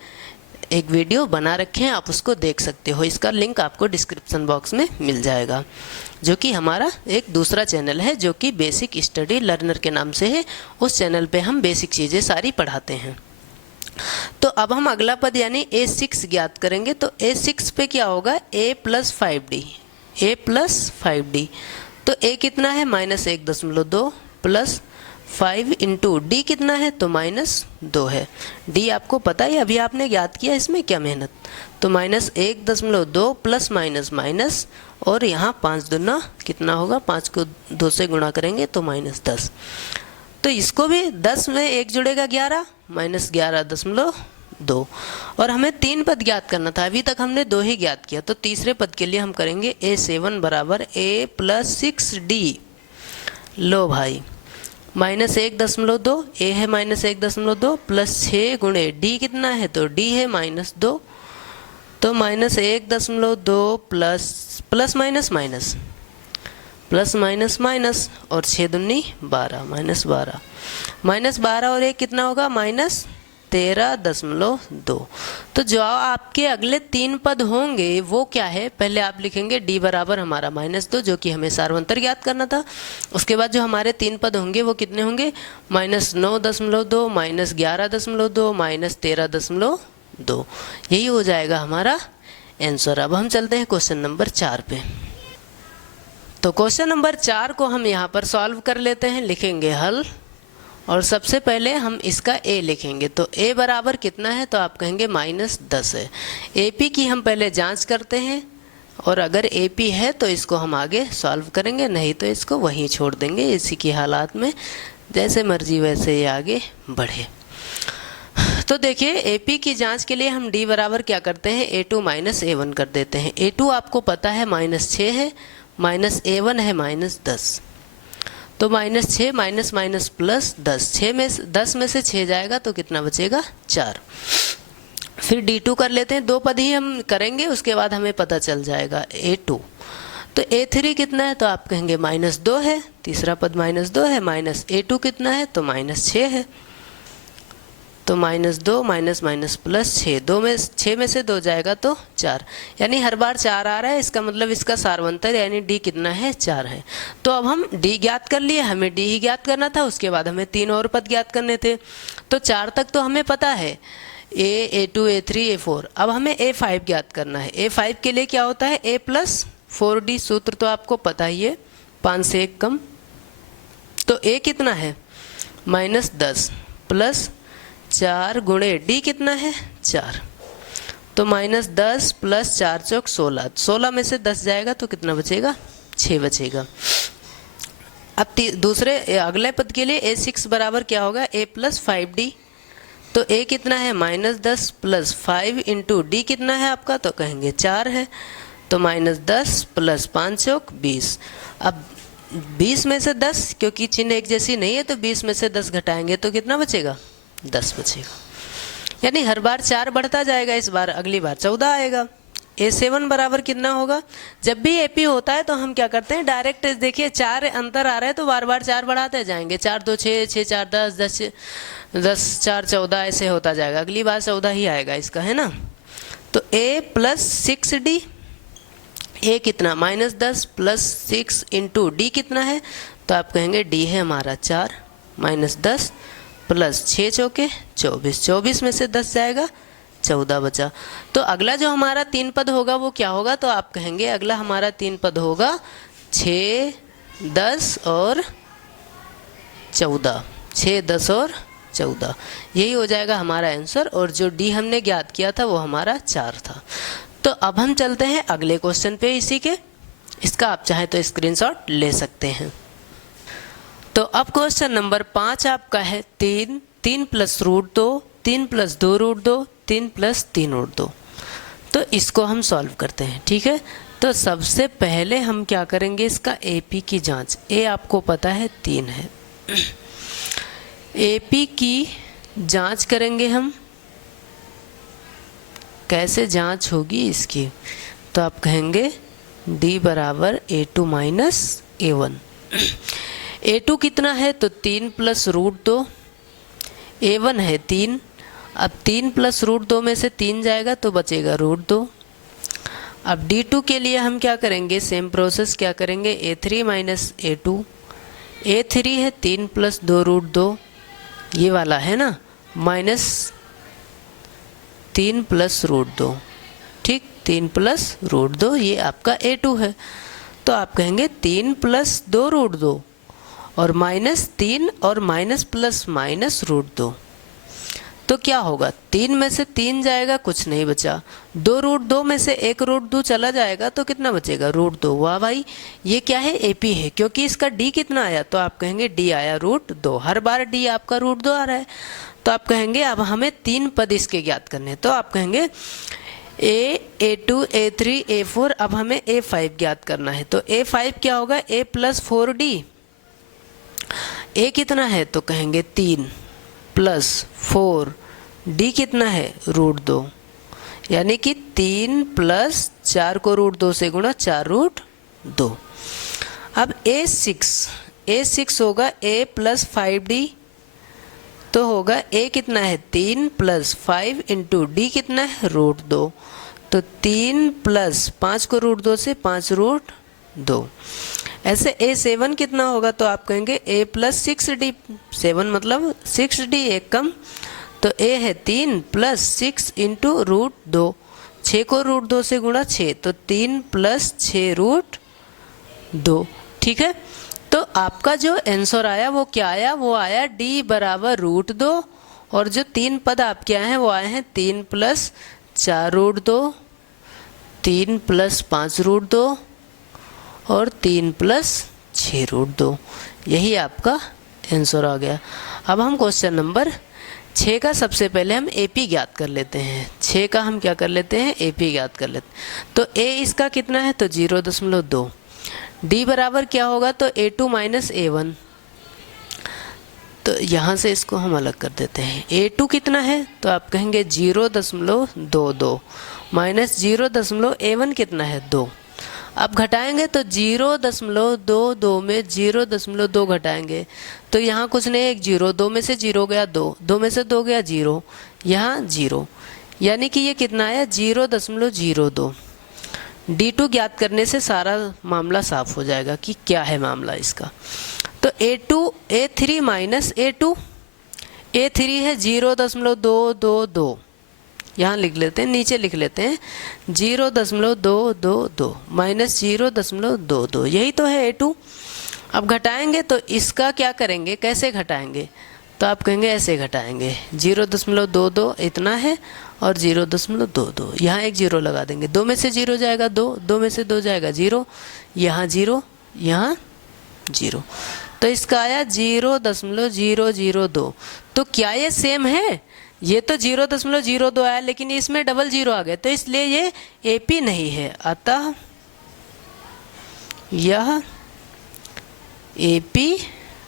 एक वीडियो बना रखे हैं, आप उसको देख सकते हो। इसका लिंक आपको डिस्क्रिप्शन बॉक्स में मिल जाएगा, जो कि हमारा एक दूसरा चैनल है जो कि बेसिक स्टडी लर्नर के नाम से है। उस चैनल पे हम बेसिक चीज़ें सारी पढ़ाते हैं। तो अब हम अगला पद यानी A6 ज्ञात करेंगे। तो A6 पे क्या होगा, A + 5D, A + 5D। तो A कितना है, -1.2 प्लस 5 इंटू डी कितना है, तो -2 है। डी आपको पता है, अभी आपने ज्ञात किया, इसमें क्या मेहनत। तो -1.2 प्लस माइनस माइनस, और यहाँ 5 दूना कितना होगा, 5 को 2 से गुणा करेंगे तो -10। तो इसको भी 10 में 1 जुड़ेगा 11, -11.2। और हमें 3 पद ज्ञात करना था, अभी तक हमने 2 ही ज्ञात किया। तो तीसरे पद के लिए हम करेंगे A7 बराबर A + 6D। लो भाई, -1.2, A है -1.2 प्लस 6 गुणे डी कितना है, तो डी है -2। तो -1.2 plus minus minus plus minus minus, और 6 दूनी 12, -12 और 1 कितना होगा, -13.2। तो जो आपके अगले 3 पद होंगे वो क्या है, पहले आप लिखेंगे डी बराबर हमारा -2, जो कि हमें सार्वंतर ज्ञात करना था। उसके बाद जो हमारे 3 पद होंगे वो कितने होंगे, -9.2, -11.2, -13.2। यही हो जाएगा हमारा आंसर। अब हम चलते हैं क्वेश्चन नंबर 4 पे। तो क्वेश्चन नंबर 4 को हम यहाँ पर सॉल्व कर लेते हैं, लिखेंगे हल। और सबसे पहले हम इसका a लिखेंगे। तो a बराबर कितना है, तो आप कहेंगे -10 है। AP की हम पहले जांच करते हैं, और अगर AP है तो इसको हम आगे सॉल्व करेंगे, नहीं तो इसको वहीं छोड़ देंगे। इसी की हालात में जैसे मर्जी वैसे ये आगे बढ़े। तो देखिए AP की जांच के लिए हम D बराबर क्या करते हैं, A2 माइनस A1 कर देते हैं। A2 आपको पता है -6 है, माइनस A1 है -10, तो -6 माइनस माइनस प्लस 10, 10 में से 6 जाएगा तो कितना बचेगा, 4। फिर D2 कर लेते हैं, 2 पद ही हम करेंगे, उसके बाद हमें पता चल जाएगा A2। तो A3 कितना है, तो आप कहेंगे -2 है, तीसरा पद -2 है, माइनस A2 कितना है, तो -6 है, तो -2 माइनस माइनस प्लस 6, 6 में से 2 जाएगा तो 4, यानी हर बार 4 आ रहा है, इसका मतलब इसका सार्वंतर यानी D कितना है, 4 है। तो अब हम D ज्ञात कर लिए, हमें D ही ज्ञात करना था, उसके बाद हमें 3 और पद ज्ञात करने थे। तो 4 तक तो हमें पता है, A, A2, A3, A4। अब हमें A5 ज्ञात करना है। A5 के लिए क्या होता है, A प्लस 4D, सूत्र तो आपको पता ही है, 5 से 1 कम। तो A कितना है, -10 प्लस 4 गुणे D कितना है, 4, तो -10 प्लस 4 चौक 16, 16 में से 10 जाएगा तो कितना बचेगा, 6 बचेगा। अब दूसरे अगले पद के लिए A6 बराबर क्या होगा, A प्लस 5D। तो A कितना है, -10 प्लस 5 इंटू D कितना है आपका, तो कहेंगे 4 है, तो -10 प्लस 5 चौक 20। अब 20 में से 10, क्योंकि चिन्ह एक जैसी नहीं है, तो 20 में से 10 घटाएंगे तो कितना बचेगा, 10 बचेगा। यानी हर बार 4 बढ़ता जाएगा, इस बार अगली बार 14 आएगा। A7 बराबर कितना होगा, जब भी AP होता है तो हम क्या करते हैं, डायरेक्ट देखिए 4 अंतर आ रहा है तो बार बार 4 बढ़ाते जाएंगे, 4 2 6, 6 4 10, 10 4 14, ऐसे होता जाएगा, अगली बार 14 ही आएगा इसका, है ना। तो A प्लस 6D, A कितना, -10 प्लस 6 इंटू D कितना है, तो आप कहेंगे D है हमारा 4, -10 प्लस 6 चौके 24, 24 में से 10 जाएगा, 14 बचा। तो अगला जो हमारा 3 पद होगा वो क्या होगा, तो आप कहेंगे अगला हमारा 3 पद होगा 6, 10 और 14, 6, 10 और 14, यही हो जाएगा हमारा आंसर। और जो D हमने ज्ञात किया था वो हमारा 4 था। तो अब हम चलते हैं अगले क्वेश्चन पे इसी के, इसका आप चाहे तो स्क्रीनशॉट ले सकते हैं। तो अब क्वेश्चन नंबर 5 आपका है 3, 3 प्लस √2, 3 प्लस 2 √2, 3 प्लस 3 √2। तो इसको हम सॉल्व करते हैं, ठीक है। तो सबसे पहले हम क्या करेंगे, इसका AP की जांच। A आपको पता है 3 है, AP की जांच करेंगे हम। कैसे जांच होगी इसकी, तो आप कहेंगे D बराबर A2 माइनस A1। A2 कितना है, तो 3 प्लस √2, A1 है 3, अब 3 प्लस √2 में से 3 जाएगा तो बचेगा √2। अब D2 के लिए हम क्या करेंगे, सेम प्रोसेस, क्या करेंगे, A3 माइनस A2। A3 है 3 प्लस 2 √2, ये वाला है ना, माइनस 3 प्लस √2, ठीक, 3 प्लस √2, ये आपका A2 है। तो आप कहेंगे 3 प्लस 2 √2 और -3 और माइनस प्लस माइनस √2, तो क्या होगा, 3 में से 3 जाएगा, कुछ नहीं बचा, 2 √2 में से 1 √2 चला जाएगा तो कितना बचेगा, √2। वाह भाई, ये क्या है, AP है, क्योंकि इसका D कितना आया, तो आप कहेंगे D आया √2, हर बार D आपका √2 आ रहा है। तो आप कहेंगे अब हमें 3 पद इसके ज्ञात करने हैं, तो आप कहेंगे A, A2, A3, A4, अब हमें A5 ज्ञात करना है। तो A5 क्या होगा, A प्लस 4D, A कितना है, तो कहेंगे 3 प्लस 4, D कितना है, √2, यानी कि 3 प्लस 4 को √2 से गुणा, 4 √2। अब A6 होगा A प्लस 5D, तो होगा A कितना है, 3 प्लस 5 इंटू D कितना है, √2, तो 3 प्लस 5 को √2 से 5 √2। ऐसे A7 कितना होगा, तो आप कहेंगे A प्लस 6D, 7 मतलब 6D, एक कम, तो A है 3 प्लस 6 इंटू √2, 6 को √2 से गुणा 6, तो 3 प्लस 6 √2, ठीक है। तो आपका जो आंसर आया वो क्या आया, वो आया D बराबर √2, और जो 3 पद आपके आए हैं वो आए हैं 3 प्लस 4 √2, 3 प्लस 5 √2 और 3 प्लस 6 √2, यही आपका आंसर आ गया। अब हम क्वेश्चन नंबर 6 का सबसे पहले हम AP ज्ञात कर लेते हैं। 6 का हम क्या कर लेते हैं, AP ज्ञात कर लेते हैं। तो A इसका कितना है, तो 0.2। D बराबर क्या होगा, तो A2 माइनस A1। तो यहाँ से इसको हम अलग कर देते हैं। A2 कितना है, तो आप कहेंगे 0.22 माइनस 0.A1 कितना है, 2। अब घटाएंगे तो 0.22 में 0.2 घटाएंगे तो यहाँ कुछ नहीं, एक 0, 2 में से 0 गया 2, 2 में से 2 गया 0, यहाँ 0, यानी कि ये कितना आया, 0.02। D2 ज्ञात करने से सारा मामला साफ हो जाएगा कि क्या है मामला इसका। तो A3 माइनस A2, A3 है 0.222, यहाँ लिख लेते हैं, नीचे लिख लेते हैं 0.222 माइनस 0.22, यही तो है A2। अब घटाएंगे तो इसका क्या करेंगे, कैसे घटाएंगे, तो आप कहेंगे ऐसे घटाएंगे, 0.22 इतना है और 0.22, यहाँ एक 0 लगा देंगे, 2 में से 0 जाएगा 2, 2 में से 2 जाएगा 0, यहाँ 0, यहाँ 0, तो इसका आया 0.002। तो क्या ये सेम है, ये तो 0.02 आया लेकिन इसमें डबल 0 आ गया, तो इसलिए ये AP नहीं है, अतः यह AP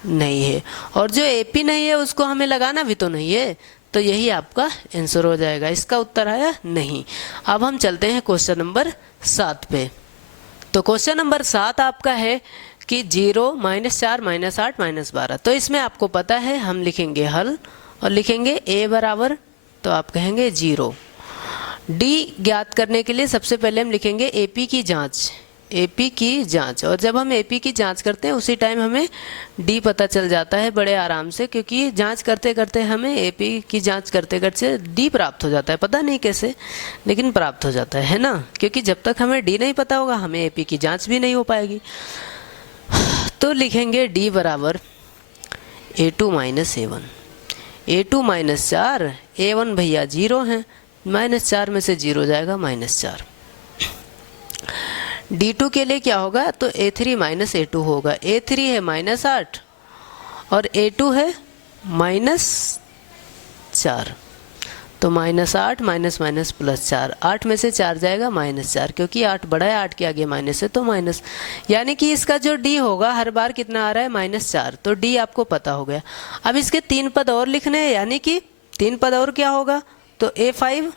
नहीं है। और जो AP नहीं है उसको हमें लगाना भी तो नहीं है, तो यही आपका आंसर हो जाएगा। इसका उत्तर आया नहीं। अब हम चलते हैं क्वेश्चन नंबर 7 पे। तो क्वेश्चन नंबर 7 आपका है कि 0 माइनस 4 माइनस 8 माइनस 12। तो इसमें आपको पता है, हम लिखेंगे हल और लिखेंगे A बराबर, तो आप कहेंगे 0। D ज्ञात करने के लिए सबसे पहले हम लिखेंगे AP की जांच, AP की जांच। और जब हम AP की जांच करते हैं उसी टाइम हमें D पता चल जाता है बड़े आराम से, क्योंकि जांच करते करते हमें AP की जांच करते करते D प्राप्त हो जाता है, पता नहीं कैसे लेकिन प्राप्त हो जाता है ना, क्योंकि जब तक हमें D नहीं पता होगा हमें AP की जांच भी नहीं हो पाएगी। तो लिखेंगे D बराबर A2 minus A1, A2 minus 4, A1 भैया 0 है, माइनस 4 में से 0 जाएगा माइनस 4। D2 के लिए क्या होगा, तो A3 माइनस A2 होगा। A3 है माइनस 8 और A2 है माइनस 4, तो माइनस 8 माइनस माइनस प्लस 4, 8 में से 4 जाएगा माइनस 4, क्योंकि 8 बड़ा है, 8 के आगे माइनस है तो माइनस, यानी कि इसका जो D होगा हर बार कितना आ रहा है, माइनस 4। तो D आपको पता हो गया। अब इसके 3 पद और लिखने हैं, यानी कि 3 पद और क्या होगा, तो A5,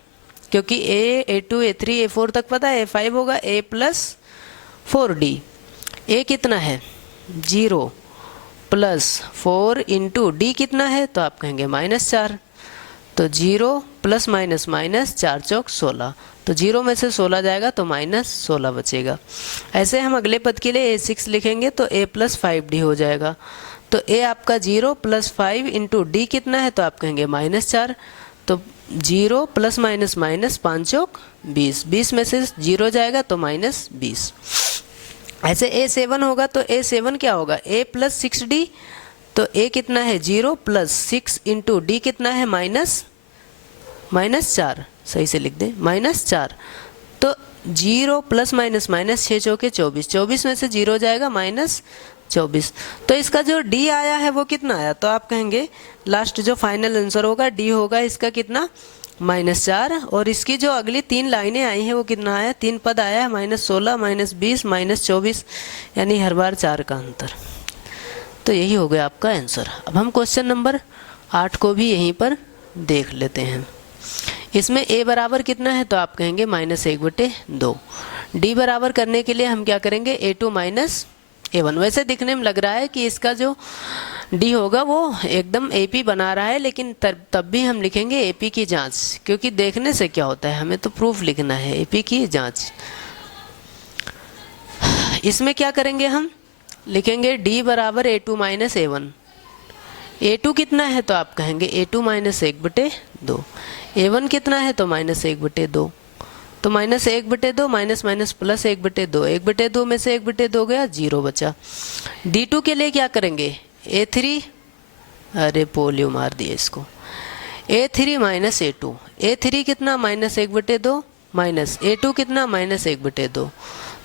क्योंकि A, A2, A3, A4 तक पता है, A5 होगा A प्लस 4D। A कितना है 0 प्लस 4 इंटू D कितना है, तो आप कहेंगे माइनस 4, तो 0 प्लस माइनस माइनस 4 चौक 16, तो 0 में से 16 जाएगा तो माइनस 16 बचेगा। ऐसे हम अगले पद के लिए A6 लिखेंगे तो A प्लस 5D हो जाएगा। तो A आपका 0 प्लस 5 इंटू D कितना है, तो आप कहेंगे माइनस 4, तो 0 प्लस माइनस माइनस 5 चौक 20, 20 में से 0 जाएगा तो माइनस 20। ऐसे A7 होगा तो A7 क्या होगा, A प्लस 6D, तो A कितना है 0 प्लस 6 इंटू D कितना है माइनस 4, सही से लिख दें माइनस 4, तो 0 प्लस माइनस माइनस 6 चौके 24, 24 में से 0 जाएगा माइनस 24। तो इसका जो D आया है वो कितना आया, तो आप कहेंगे लास्ट जो फाइनल आंसर होगा D होगा इसका कितना, माइनस 4। और इसकी जो अगली 3 लाइनें आई हैं वो कितना आया, 3 पद आया है, माइनस 16 माइनस 20 माइनस 24, यानी हर बार 4 का अंतर। तो यही हो गया आपका आंसर। अब हम क्वेश्चन नंबर 8 को भी यहीं पर देख लेते हैं। इसमें A बराबर कितना है, तो आप कहेंगे माइनस 1/2। D बराबर करने के लिए हम क्या करेंगे, A2 माइनस A1। वैसे दिखने में लग रहा है कि इसका जो D होगा वो एकदम AP बना रहा है, लेकिन तब भी हम लिखेंगे AP की जांच, क्योंकि देखने से क्या होता है, हमें तो प्रूफ लिखना है, AP की जांच। इसमें क्या करेंगे, हम लिखेंगे D बराबर A2 माइनस A1। A2 कितना है, तो आप कहेंगे A2 माइनस 1/2। A1 कितना है, तो माइनस 1/2, तो माइनस 1/2 माइनस माइनस प्लस 1/2, 1/2 में से 1/2 गया 0 बचा। D2 के लिए क्या करेंगे, A3, अरे पोलियो मार दिया इसको, A3 माइनस A2, A3 कितना माइनस 1/2 माइनस A2 कितना माइनस 1/2,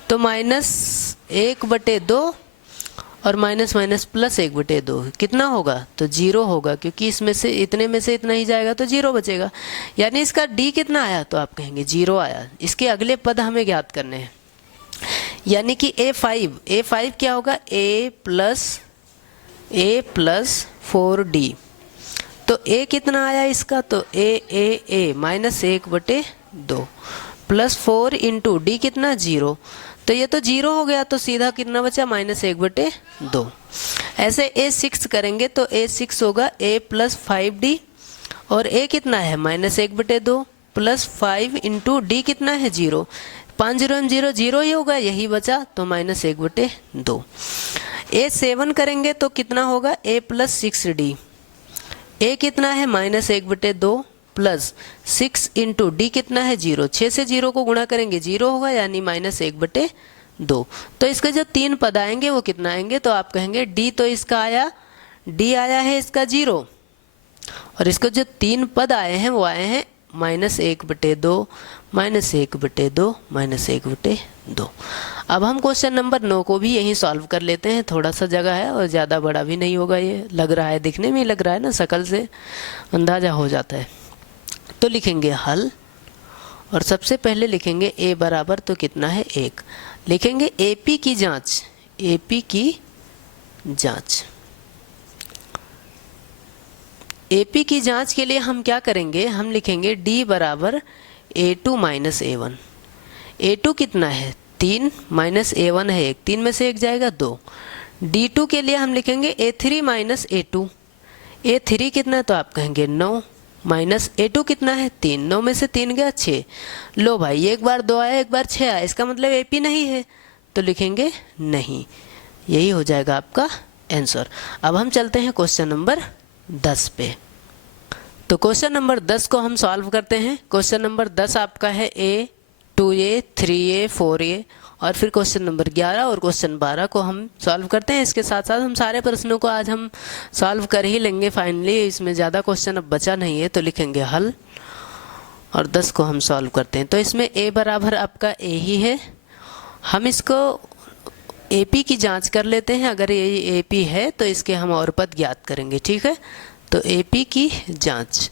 तो माइनस 1/2 और माइनस माइनस प्लस 1/2 कितना होगा, तो 0 होगा, क्योंकि इसमें से इतने में से इतना ही जाएगा तो 0 बचेगा। यानी इसका डी कितना आया, तो आप कहेंगे 0 आया। इसके अगले पद हमें ज्ञात करने हैं, यानी कि A5 क्या होगा, A प्लस 4D। तो A कितना आया इसका, तो A minus 1/2 plus 4 into D कितना 0। तो ये तो 0 हो गया, तो सीधा कितना बचा, माइनस 1/2। ऐसे A6 करेंगे तो A6 होगा A प्लस 5D, और A कितना है माइनस 1/2 प्लस 5 इंटू डी कितना है 0। 5 0 0 0 ही होगा, यही बचा, तो माइनस 1/2। A7 करेंगे तो कितना होगा, A प्लस 6D। A कितना है माइनस 1/2 प्लस 6 इंटू डी कितना है 0। 6 से 0 को गुणा करेंगे 0 होगा, यानी माइनस 1/2। तो इसके जो 3 पद आएंगे वो कितना आएंगे, तो आप कहेंगे डी, तो इसका आया, डी आया है इसका 0, और इसको जो 3 पद आए हैं वो आए हैं माइनस 1/2 माइनस 1/2 माइनस 1/2। अब हम क्वेश्चन नंबर 9 को भी यहीं सॉल्व कर लेते हैं। थोड़ा सा जगह है और ज़्यादा बड़ा भी नहीं होगा, ये लग रहा है, दिखने में ही लग रहा है ना, शक्ल से अंदाज़ा हो जाता है। तो लिखेंगे हल, और सबसे पहले लिखेंगे a बराबर तो कितना है 1। लिखेंगे AP की जांच, AP की जांच। AP की जांच के लिए हम क्या करेंगे, हम लिखेंगे D बराबर A2 माइनस A1। A2 कितना है 3 माइनस A1 है 1, 3 में से 1 जाएगा 2। D2 के लिए हम लिखेंगे A3 माइनस A2। A3 कितना है, तो आप कहेंगे 9 माइनस A2 कितना है 3, 9 में से 3 गया 6। लो भाई, एक बार 2 आया एक बार 6 आया, इसका मतलब AP नहीं है, तो लिखेंगे नहीं। यही हो जाएगा आपका आंसर। अब हम चलते हैं क्वेश्चन नंबर 10 पे। तो क्वेश्चन नंबर 10 को हम सॉल्व करते हैं। क्वेश्चन नंबर 10 आपका है A, 2A, 3A, 4A, और फिर क्वेश्चन नंबर 11 और क्वेश्चन 12 को हम सॉल्व करते हैं। इसके साथ साथ हम सारे प्रश्नों को आज हम सॉल्व कर ही लेंगे फाइनली, इसमें ज़्यादा क्वेश्चन अब बचा नहीं है। तो लिखेंगे हल, और 10 को हम सॉल्व करते हैं। तो इसमें A बराबर आपका A ही है। हम इसको AP की जांच कर लेते हैं, अगर ये AP है तो इसके हम और पद ज्ञात करेंगे, ठीक है। तो AP की जांच,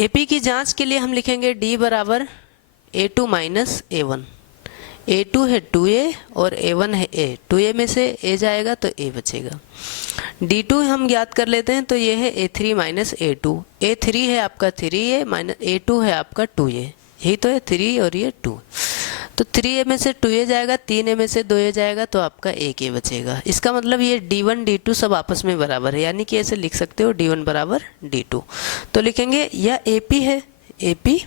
AP की जांच के लिए हम लिखेंगे D बराबर A2 माइनस A1। A2 है 2A और A1 है A, 2A में से A जाएगा तो A बचेगा। D2 हम ज्ञात कर लेते हैं, तो ये है A3 माइनस A2। A3 है आपका 3A माइनस A2 है आपका 2A, यही तो है 3 और ये 2। तो 3A में से 2A जाएगा, 3A में से 2A जाएगा, तो आपका 1A बचेगा। इसका मतलब ये D1 D2 सब आपस में बराबर है, यानी कि ऐसे लिख सकते हो D1 बराबर D2। तो लिखेंगे यह AP है, AP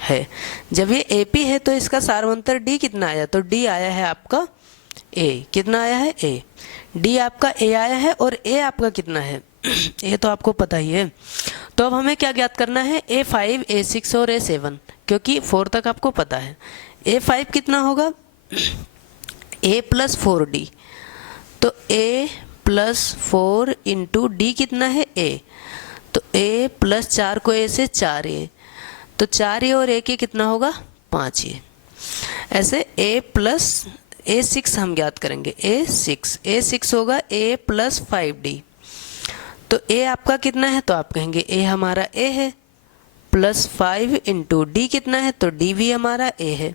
है। जब ये AP है तो इसका सार्वंतर D कितना आया, तो D आया है आपका A। कितना आया है A, D आपका A आया है, और A आपका कितना है A तो आपको पता ही है। तो अब हमें क्या ज्ञात करना है, A5, A6 और A7, क्योंकि 4 तक आपको पता है। A5 कितना होगा, A प्लस 4D। तो A प्लस 4 इंटू डी कितना है A, तो A प्लस 4 को A से 4A, तो 4A और A कितना होगा 5A। ऐसे A प्लस A6 हम ज्ञात करेंगे, A6 होगा A प्लस 5D। तो A आपका कितना है, तो आप कहेंगे A हमारा A है, प्लस 5 इंटू डी कितना है, तो डी भी हमारा A है।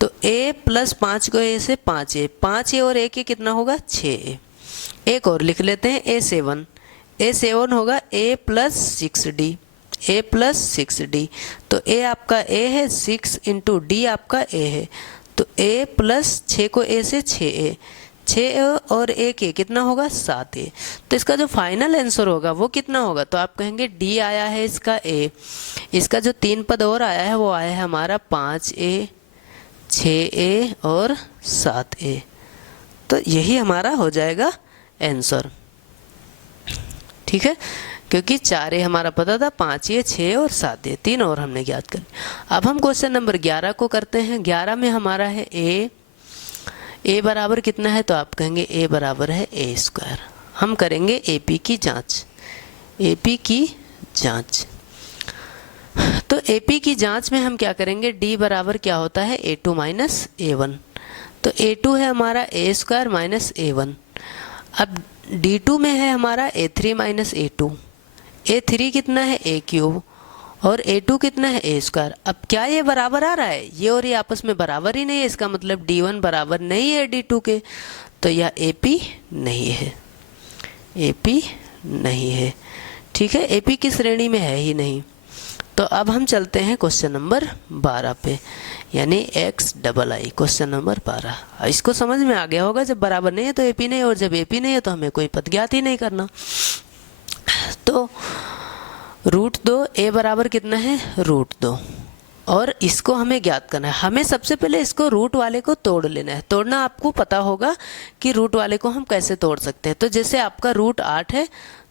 तो A प्लस 5 को A से 5A, 5A और A के कितना होगा 6A। एक और लिख लेते हैं A7 होगा A plus 6D, A plus 6D। तो A आपका A है, 6 इंटू डी आपका A है, तो A प्लस 6 को A से 6A, 6 और A के कितना होगा 7A। तो इसका जो फाइनल आंसर होगा वो कितना होगा, तो आप कहेंगे D आया है इसका A। इसका जो 3 पद और आया है वो आया है हमारा 5A, 6A और 7A। तो यही हमारा हो जाएगा आंसर, ठीक है, क्योंकि 4A हमारा पता था, 5A, 6 और 7A, 3 और हमने ज्ञात कर। अब हम क्वेश्चन नंबर 11 को करते हैं। 11 में हमारा है A बराबर कितना है, तो आप कहेंगे A बराबर है A²। हम करेंगे AP की जांच, AP की जांच। तो AP की जांच में हम क्या करेंगे, D बराबर क्या होता है A2 माइनस A1। तो A2 है हमारा A² माइनस A1। अब D2 में है हमारा A3 माइनस A2। A3 कितना है A³ और A2 कितना है A²। अब क्या ये बराबर आ रहा है? ये और ये आपस में बराबर ही नहीं है, इसका मतलब D1 बराबर नहीं है D2 के, तो यह AP नहीं है, AP नहीं है। ठीक है, AP की श्रेणी में है ही नहीं। तो अब हम चलते हैं क्वेश्चन नंबर 12 पे, यानी XII, क्वेश्चन नंबर 12। इसको समझ में आ गया होगा, जब बराबर नहीं है तो AP नहीं, और जब AP नहीं है तो हमें कोई पद ज्ञात ही नहीं करना। तो √2 A बराबर कितना है? √2, और इसको हमें ज्ञात करना है। हमें सबसे पहले इसको रूट वाले को तोड़ लेना है। तोड़ना आपको पता होगा कि रूट वाले को हम कैसे तोड़ सकते हैं। तो जैसे आपका √8 है,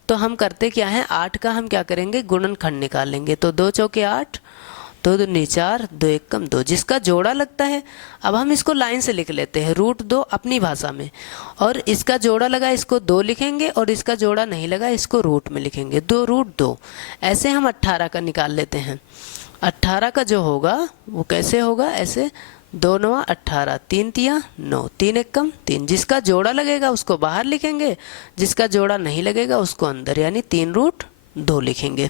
तो हम करते क्या है, 8 का हम क्या करेंगे, गुणनखंड निकाल लेंगे। तो 2 चौके 8, 2 दूनी 4, 2 एकम 2, जिसका जोड़ा लगता है। अब हम इसको लाइन से लिख लेते हैं, √2 अपनी भाषा में, और इसका जोड़ा लगा इसको 2 लिखेंगे, और इसका जोड़ा नहीं लगा इसको रूट में लिखेंगे, 2 √2। ऐसे हम 18 का निकाल लेते हैं। 18 का जो होगा वो कैसे होगा, ऐसे 2 9 18, 3 3 9, 3 एकम 3, जिसका जोड़ा लगेगा उसको बाहर लिखेंगे, जिसका जोड़ा नहीं लगेगा उसको अंदर, यानी 3 √2 लिखेंगे।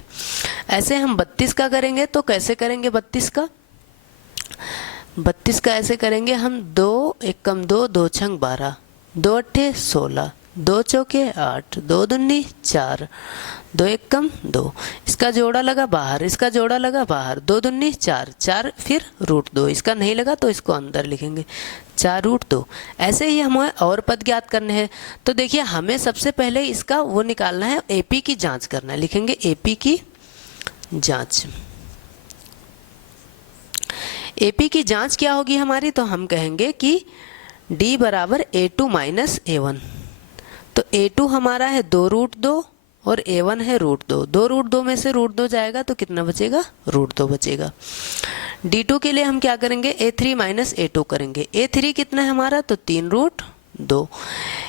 ऐसे हम 32 का करेंगे, तो कैसे करेंगे 32 का? 32 का ऐसे करेंगे हम, 2 एकम 2, 2 छंग 12, 2 अट्ठे 16, 2 चौके 8, 2 दूनी 4, 2 एकम 2, इसका जोड़ा लगा बाहर, इसका जोड़ा लगा बाहर, 2 दूनी 4, 4 फिर √2, इसका नहीं लगा तो इसको अंदर लिखेंगे, 4 √2। ऐसे ही हमें और पद ज्ञात करने हैं। तो देखिए, हमें सबसे पहले इसका वो निकालना है, AP की जांच करना है। लिखेंगे AP की जांच। AP की जांच क्या होगी हमारी? तो हम कहेंगे कि D बराबर A2 माइनस A1। तो A2 हमारा है 2 √2 और A1 है √2। 2 √2 में से √2 जाएगा तो कितना बचेगा? √2 बचेगा। D2 के लिए हम क्या करेंगे? A3 माइनस A2 करेंगे। A3 कितना है हमारा? तो 3 √2।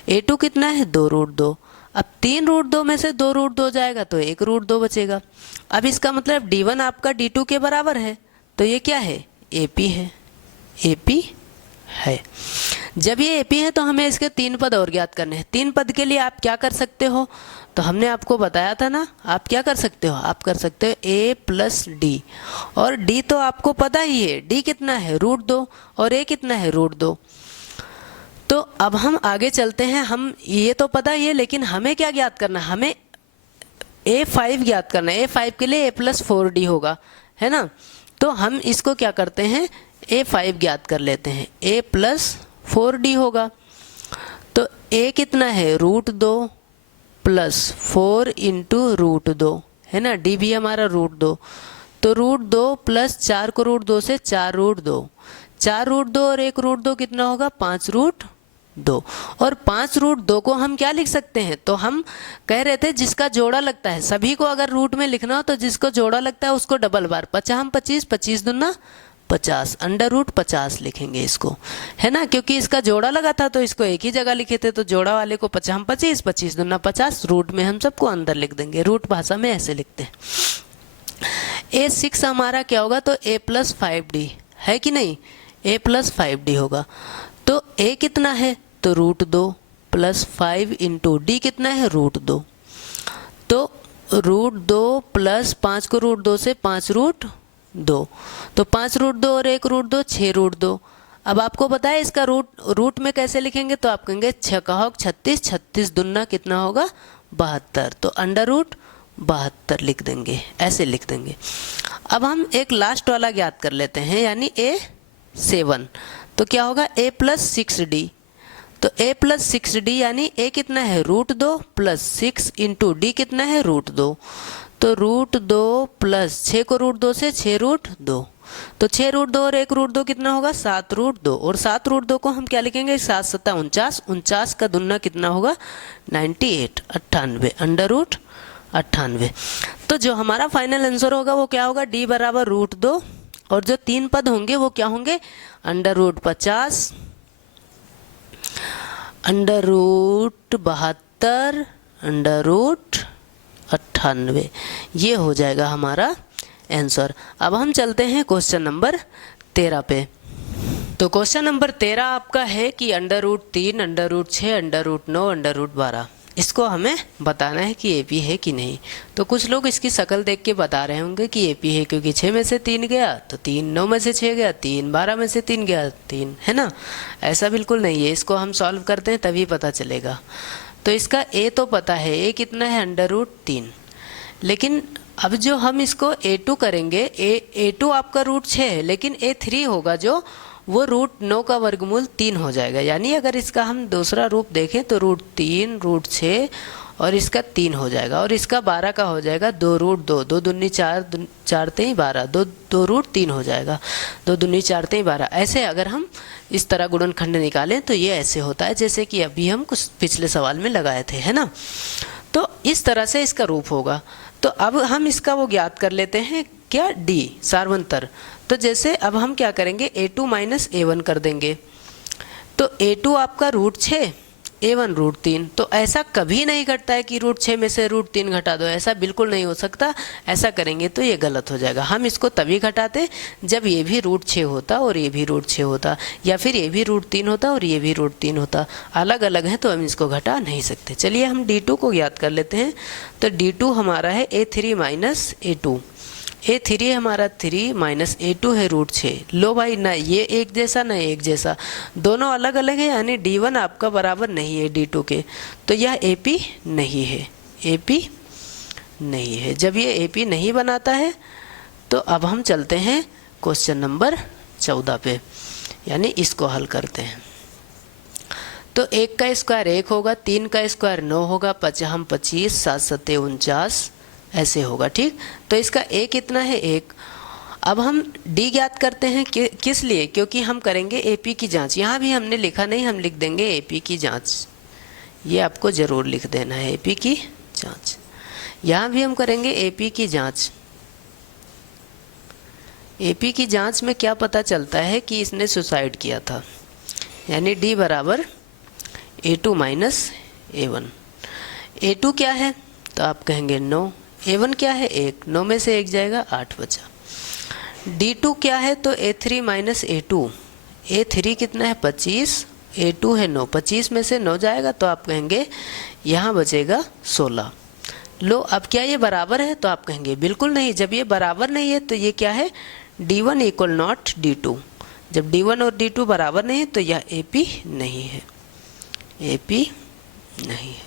A2 कितना है? 2 √2। अब 3 √2 में से 2 √2 जाएगा तो 1 √2 बचेगा। अब इसका मतलब D1 आपका D2 के बराबर है, तो ये क्या है? AP है, AP है। जब ये AP है तो हमें इसके 3 पद और ज्ञात करने हैं। 3 पद के लिए आप क्या कर सकते हो? तो हमने आपको बताया था ना, आप क्या कर सकते हो? आप कर सकते हो A प्लस D, और D तो आपको पता ही है, D कितना है? √2, और A कितना है? √2। तो अब हम आगे चलते हैं। हम ये तो पता ही है, लेकिन हमें क्या ज्ञात करना है? हमें A5 ज्ञात करना है। A5 के लिए A प्लस 4D होगा, है ना। तो हम इसको क्या करते हैं, A5 ज्ञात कर लेते हैं। A प्लस 4D होगा, तो A कितना है? √2 प्लस 4 इंटू √2, है ना। D भी हमारा √2, तो √2 प्लस 4 को √2 से 4 √2, 4 √2 और 1 √2 कितना होगा? 5 √2। और 5 √2 को हम क्या लिख सकते हैं? तो हम कह रहे थे जिसका जोड़ा लगता है, सभी को अगर रूट में लिखना हो तो जिसको जोड़ा लगता है उसको डबल बार, 50 25, 25 दूना 50, √50 लिखेंगे इसको, है ना। क्योंकि इसका जोड़ा लगा था तो इसको एक ही जगह लिखे थे, तो जोड़ा वाले को 50 25, 25 दूना 50, रूट में हम सबको अंदर लिख देंगे। रूट भाषा में ऐसे लिखते हैं। A6 हमारा क्या होगा? तो A प्लस 5D है कि नहीं? A प्लस 5D होगा। तो A कितना है? तो √2 प्लस 5 इंटू D कितना है? √2। तो √2 प्लस 5 को √2 से 5 √2, तो 5 √2 और 1 √2, 6 √2। अब आपको पता है इसका रूट में कैसे लिखेंगे? तो आप कहेंगे 6 का होगा 36, 36 दूना कितना होगा? 72, तो √72 लिख देंगे, ऐसे लिख देंगे। अब हम एक लास्ट वाला ज्ञात कर लेते हैं, यानी A7। तो क्या होगा? A plus 6D। तो A प्लस 6D यानी A कितना है? √2 प्लस 6 इंटू D कितना है? √2। तो √2 प्लस 6 को √2 से 6 √2, तो 6 √2 और 1 √2 कितना होगा? 7 √2, और 7 √2 को हम क्या लिखेंगे? 7 7 49, 49 का दुना कितना होगा? 98, 98, √98। तो जो हमारा फाइनल आंसर होगा वो क्या होगा? D बराबर √2, और जो 3 पद होंगे वो क्या होंगे? √50, √72, √98, ये हो जाएगा हमारा आंसर। अब हम चलते हैं क्वेश्चन नंबर 13 पे। तो क्वेश्चन नंबर 13 आपका है कि √3, √6, √9, √12 इसको हमें बताना है कि एपी है कि नहीं। तो कुछ लोग इसकी शक्ल देख के बता रहे होंगे कि एपी है, क्योंकि 6 में से 3 गया तो 3, 9 में से 6 गया 3, 12 में से 3 गया 3, है ना। ऐसा बिल्कुल नहीं है, इसको हम सॉल्व करते हैं तभी पता चलेगा। तो इसका ए तो पता है, ए कितना है √3, लेकिन अब जो हम इसको A2 करेंगे, A2 आपका √6 है, लेकिन A3 होगा जो वो √9 का वर्गमूल 3 हो जाएगा। यानी अगर इसका हम दूसरा रूप देखें तो √3, √6 और इसका 3 हो जाएगा, और इसका 12 का हो जाएगा 2√2, 2 दूनी 4, 4 तेई 12, 2√3 हो जाएगा, 2 दूनी 4 तेई 12। ऐसे अगर हम इस तरह गुणनखंड निकालें तो ये ऐसे होता है जैसे कि अभी हम कुछ पिछले सवाल में लगाए थे, है ना। तो इस तरह से इसका रूप होगा। तो अब हम इसका वो ज्ञात कर लेते हैं, क्या, डी सार्वंतर। तो जैसे अब हम क्या करेंगे, A2 माइनस A1 कर देंगे। तो A2 आपका √6, A1 √3। तो ऐसा कभी नहीं घटता है कि √6 में से √3 घटा दो, ऐसा बिल्कुल नहीं हो सकता। ऐसा करेंगे तो ये गलत हो जाएगा। हम इसको तभी घटाते जब ये भी √6 होता और ये भी √6 होता, या फिर ये भी √3 होता और ये भी √3 होता। अलग अलग है तो हम इसको घटा नहीं सकते। चलिए हम D2 को ज्ञात कर लेते हैं। तो D2 हमारा है A3 माइनस A2। A3 हमारा 3 माइनस A2 है √6। लो भाई, ना ये एक जैसा ना एक जैसा, दोनों अलग अलग है, यानी D1 आपका बराबर नहीं है D2 के। तो यह AP नहीं है, AP नहीं है। जब ये AP नहीं बनाता है तो अब हम चलते हैं क्वेश्चन नंबर 14 पे, यानी इसको हल करते हैं। तो 1 का स्क्वायर 1 होगा, 3 का स्क्वायर 9 होगा, 5 हम 25, 7 सत्ते 49 ऐसे होगा, ठीक। तो इसका ए कितना है, 1। अब हम डी ज्ञात करते हैं किस लिए, क्योंकि हम करेंगे एपी की जांच। यहाँ भी हमने लिखा नहीं, हम लिख देंगे एपी की जांच। ये आपको ज़रूर लिख देना है, एपी की जांच। यहाँ भी हम करेंगे एपी की जांच। एपी की जांच में क्या पता चलता है कि इसने सुसाइड किया था, यानी डी बराबर A2 माइनस A1। A2 क्या है तो आप कहेंगे 9, A1 क्या है 1, 9 में से 1 जाएगा 8 बचा। D2 क्या है तो A3 माइनस A2। A3 कितना है 25, A2 है 9, 25 में से 9 जाएगा तो आप कहेंगे यहाँ बचेगा 16। लो, अब क्या ये बराबर है तो आप कहेंगे बिल्कुल नहीं। जब ये बराबर नहीं है तो ये क्या है, D1 इक्वल नॉट D2। जब D1 और D2 बराबर नहीं है तो यह AP नहीं है, AP नहीं है।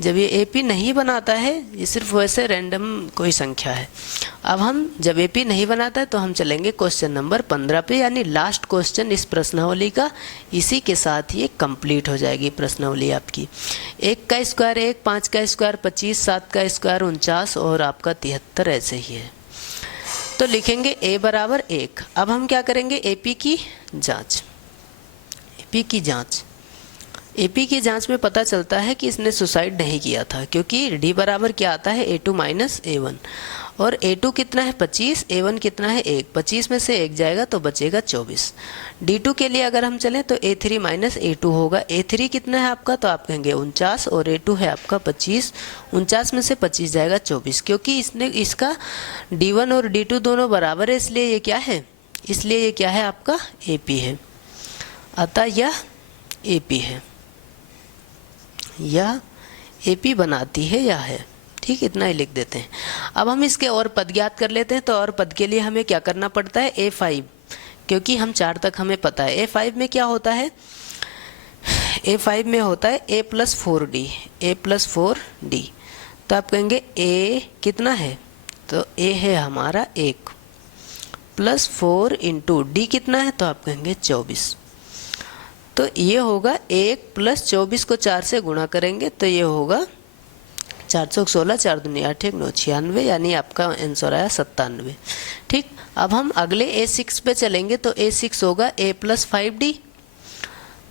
जब ये AP नहीं बनाता है, ये सिर्फ वैसे रैंडम कोई संख्या है। अब हम जब AP नहीं बनाता है तो हम चलेंगे क्वेश्चन नंबर 15 पे, यानी लास्ट क्वेश्चन इस प्रश्नावली का। इसी के साथ ये कंप्लीट हो जाएगी प्रश्नावली आपकी। 1 का स्क्वायर 1, 5 का स्क्वायर 25, 7 का स्क्वायर 49 और आपका 73 ऐसे ही है। तो लिखेंगे A बराबर 1। अब हम क्या करेंगे, AP की जाँच। AP की जाँच, एपी की जांच में पता चलता है कि इसने सुसाइड नहीं किया था, क्योंकि डी बराबर क्या आता है A2 माइनस A1। और A2 कितना है 25, A1 कितना है 1, 25 में से 1 जाएगा तो बचेगा 24। D2 के लिए अगर हम चलें तो A3 माइनस A2 होगा। A3 कितना है आपका तो आप कहेंगे 49 और A2 है आपका 25, 49 में से 25 जाएगा 24। क्योंकि इसका D1 और D2 दोनों बराबर है, इसलिए ये क्या है, इसलिए ये क्या है आपका AP है। अतः यह AP है, यह AP बनाती है या है, ठीक, इतना ही लिख देते हैं। अब हम इसके और पद ज्ञात कर लेते हैं। तो और पद के लिए हमें क्या करना पड़ता है, A5, क्योंकि हम 4 तक हमें पता है। A5 में क्या होता है, A5 में होता है A plus 4D, A plus 4D। तो आप कहेंगे A कितना है तो A है हमारा 1 प्लस 4 इंटू D कितना है तो आप कहेंगे 24। तो ये होगा 1 प्लस 24 को 4 से गुणा करेंगे तो ये होगा 416, 4 दूनी 8, 1 9, 96, यानी आपका आंसर आया 97, ठीक। अब हम अगले A6 पे चलेंगे। तो A6 होगा A प्लस 5D।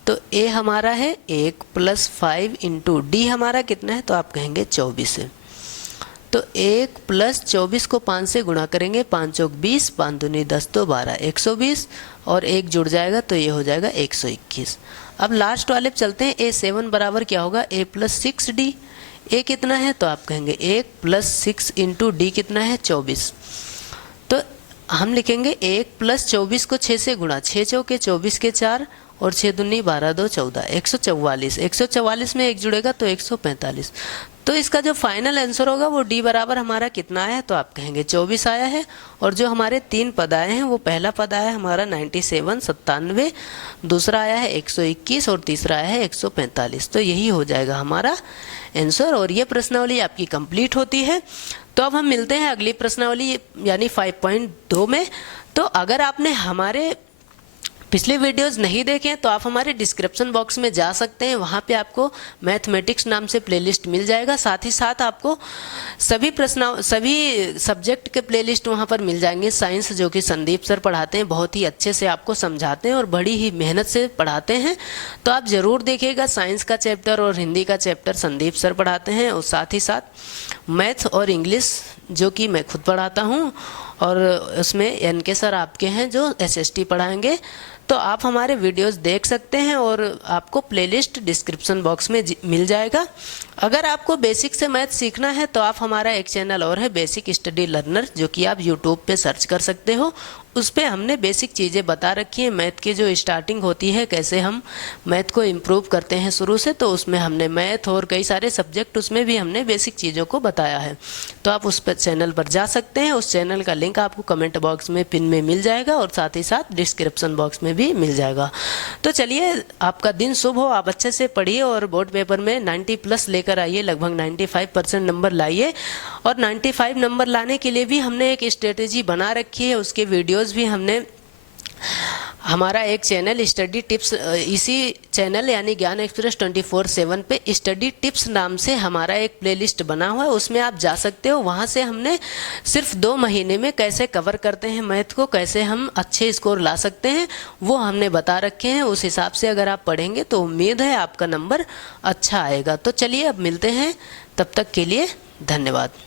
तो A हमारा है 1 प्लस 5 इंटू D हमारा कितना है तो आप कहेंगे 24 है। तो 1 प्लस 24 को 5 से गुणा करेंगे, 5 चौक 20, 5 दूनी 10 तो 12, 120 और 1 जुड़ जाएगा तो ये हो जाएगा 121। अब लास्ट वाले पे चलते हैं। A7 बराबर क्या होगा, A प्लस 6D। A कितना है तो आप कहेंगे 1 प्लस 6 इंटू D कितना है 24। तो हम लिखेंगे 1 + 24 को 6 से गुणा, 6 चौके 24 के 4 और 6 दूनी 12 2 14, 144। 144 में 1 जुड़ेगा तो 145। तो इसका जो फाइनल आंसर होगा वो डी बराबर हमारा कितना आया है, तो आप कहेंगे 24 आया है। और जो हमारे 3 पद आए हैं, वो पहला पद आया है हमारा 97 97, दूसरा आया है 121 और तीसरा आया है 145। तो यही हो जाएगा हमारा आंसर। और ये प्रश्नावली आपकी कंप्लीट होती है। तो अब हम मिलते हैं अगली प्रश्नावली यानी 5.2 में। तो अगर आपने हमारे पिछले वीडियोस नहीं देखे तो आप हमारे डिस्क्रिप्शन बॉक्स में जा सकते हैं, वहाँ पे आपको मैथमेटिक्स नाम से प्लेलिस्ट मिल जाएगा। साथ ही साथ आपको सभी सब्जेक्ट के प्लेलिस्ट वहाँ पर मिल जाएंगे। साइंस जो कि संदीप सर पढ़ाते हैं, बहुत ही अच्छे से आपको समझाते हैं और बड़ी ही मेहनत से पढ़ाते हैं। तो आप ज़रूर देखिएगा, साइंस का चैप्टर और हिंदी का चैप्टर संदीप सर पढ़ाते हैं, और साथ ही साथ मैथ और इंग्लिश जो कि मैं खुद पढ़ाता हूँ, और उसमें एनके सर आपके हैं जो एसएसटी पढ़ाएंगे। तो आप हमारे वीडियोस देख सकते हैं और आपको प्लेलिस्ट डिस्क्रिप्शन बॉक्स में मिल जाएगा। अगर आपको बेसिक से मैथ सीखना है तो आप हमारा एक चैनल और है बेसिक स्टडी लर्नर, जो कि आप यूट्यूब पे सर्च कर सकते हो। उस पर हमने बेसिक चीज़ें बता रखी हैं, मैथ की जो स्टार्टिंग होती है, कैसे हम मैथ को इम्प्रूव करते हैं शुरू से। तो उसमें हमने मैथ और कई सारे सब्जेक्ट, उसमें भी हमने बेसिक चीज़ों को बताया है। तो आप उस पर चैनल पर जा सकते हैं। उस चैनल का लिंक आपको कमेंट बॉक्स में पिन में मिल जाएगा और साथ ही साथ डिस्क्रिप्शन बॉक्स में भी मिल जाएगा। तो चलिए, आपका दिन शुभ हो, आप अच्छे से पढ़िए और बोर्ड पेपर में 90+ लेकर आइए, लगभग 95% नंबर लाइए। और 95 नंबर लाने के लिए भी हमने एक स्ट्रेटेजी बना रखी है, उसके वीडियोस भी हमने हमारा एक चैनल स्टडी टिप्स, इसी चैनल यानी ज्ञान एक्सप्रेस 24/7 पे स्टडी टिप्स नाम से हमारा एक प्लेलिस्ट बना हुआ है, उसमें आप जा सकते हो। वहाँ से हमने सिर्फ 2 महीने में कैसे कवर करते हैं मैथ को, कैसे हम अच्छे स्कोर ला सकते हैं, वो हमने बता रखे हैं। उस हिसाब से अगर आप पढ़ेंगे तो उम्मीद है आपका नंबर अच्छा आएगा। तो चलिए अब मिलते हैं, तब तक के लिए धन्यवाद।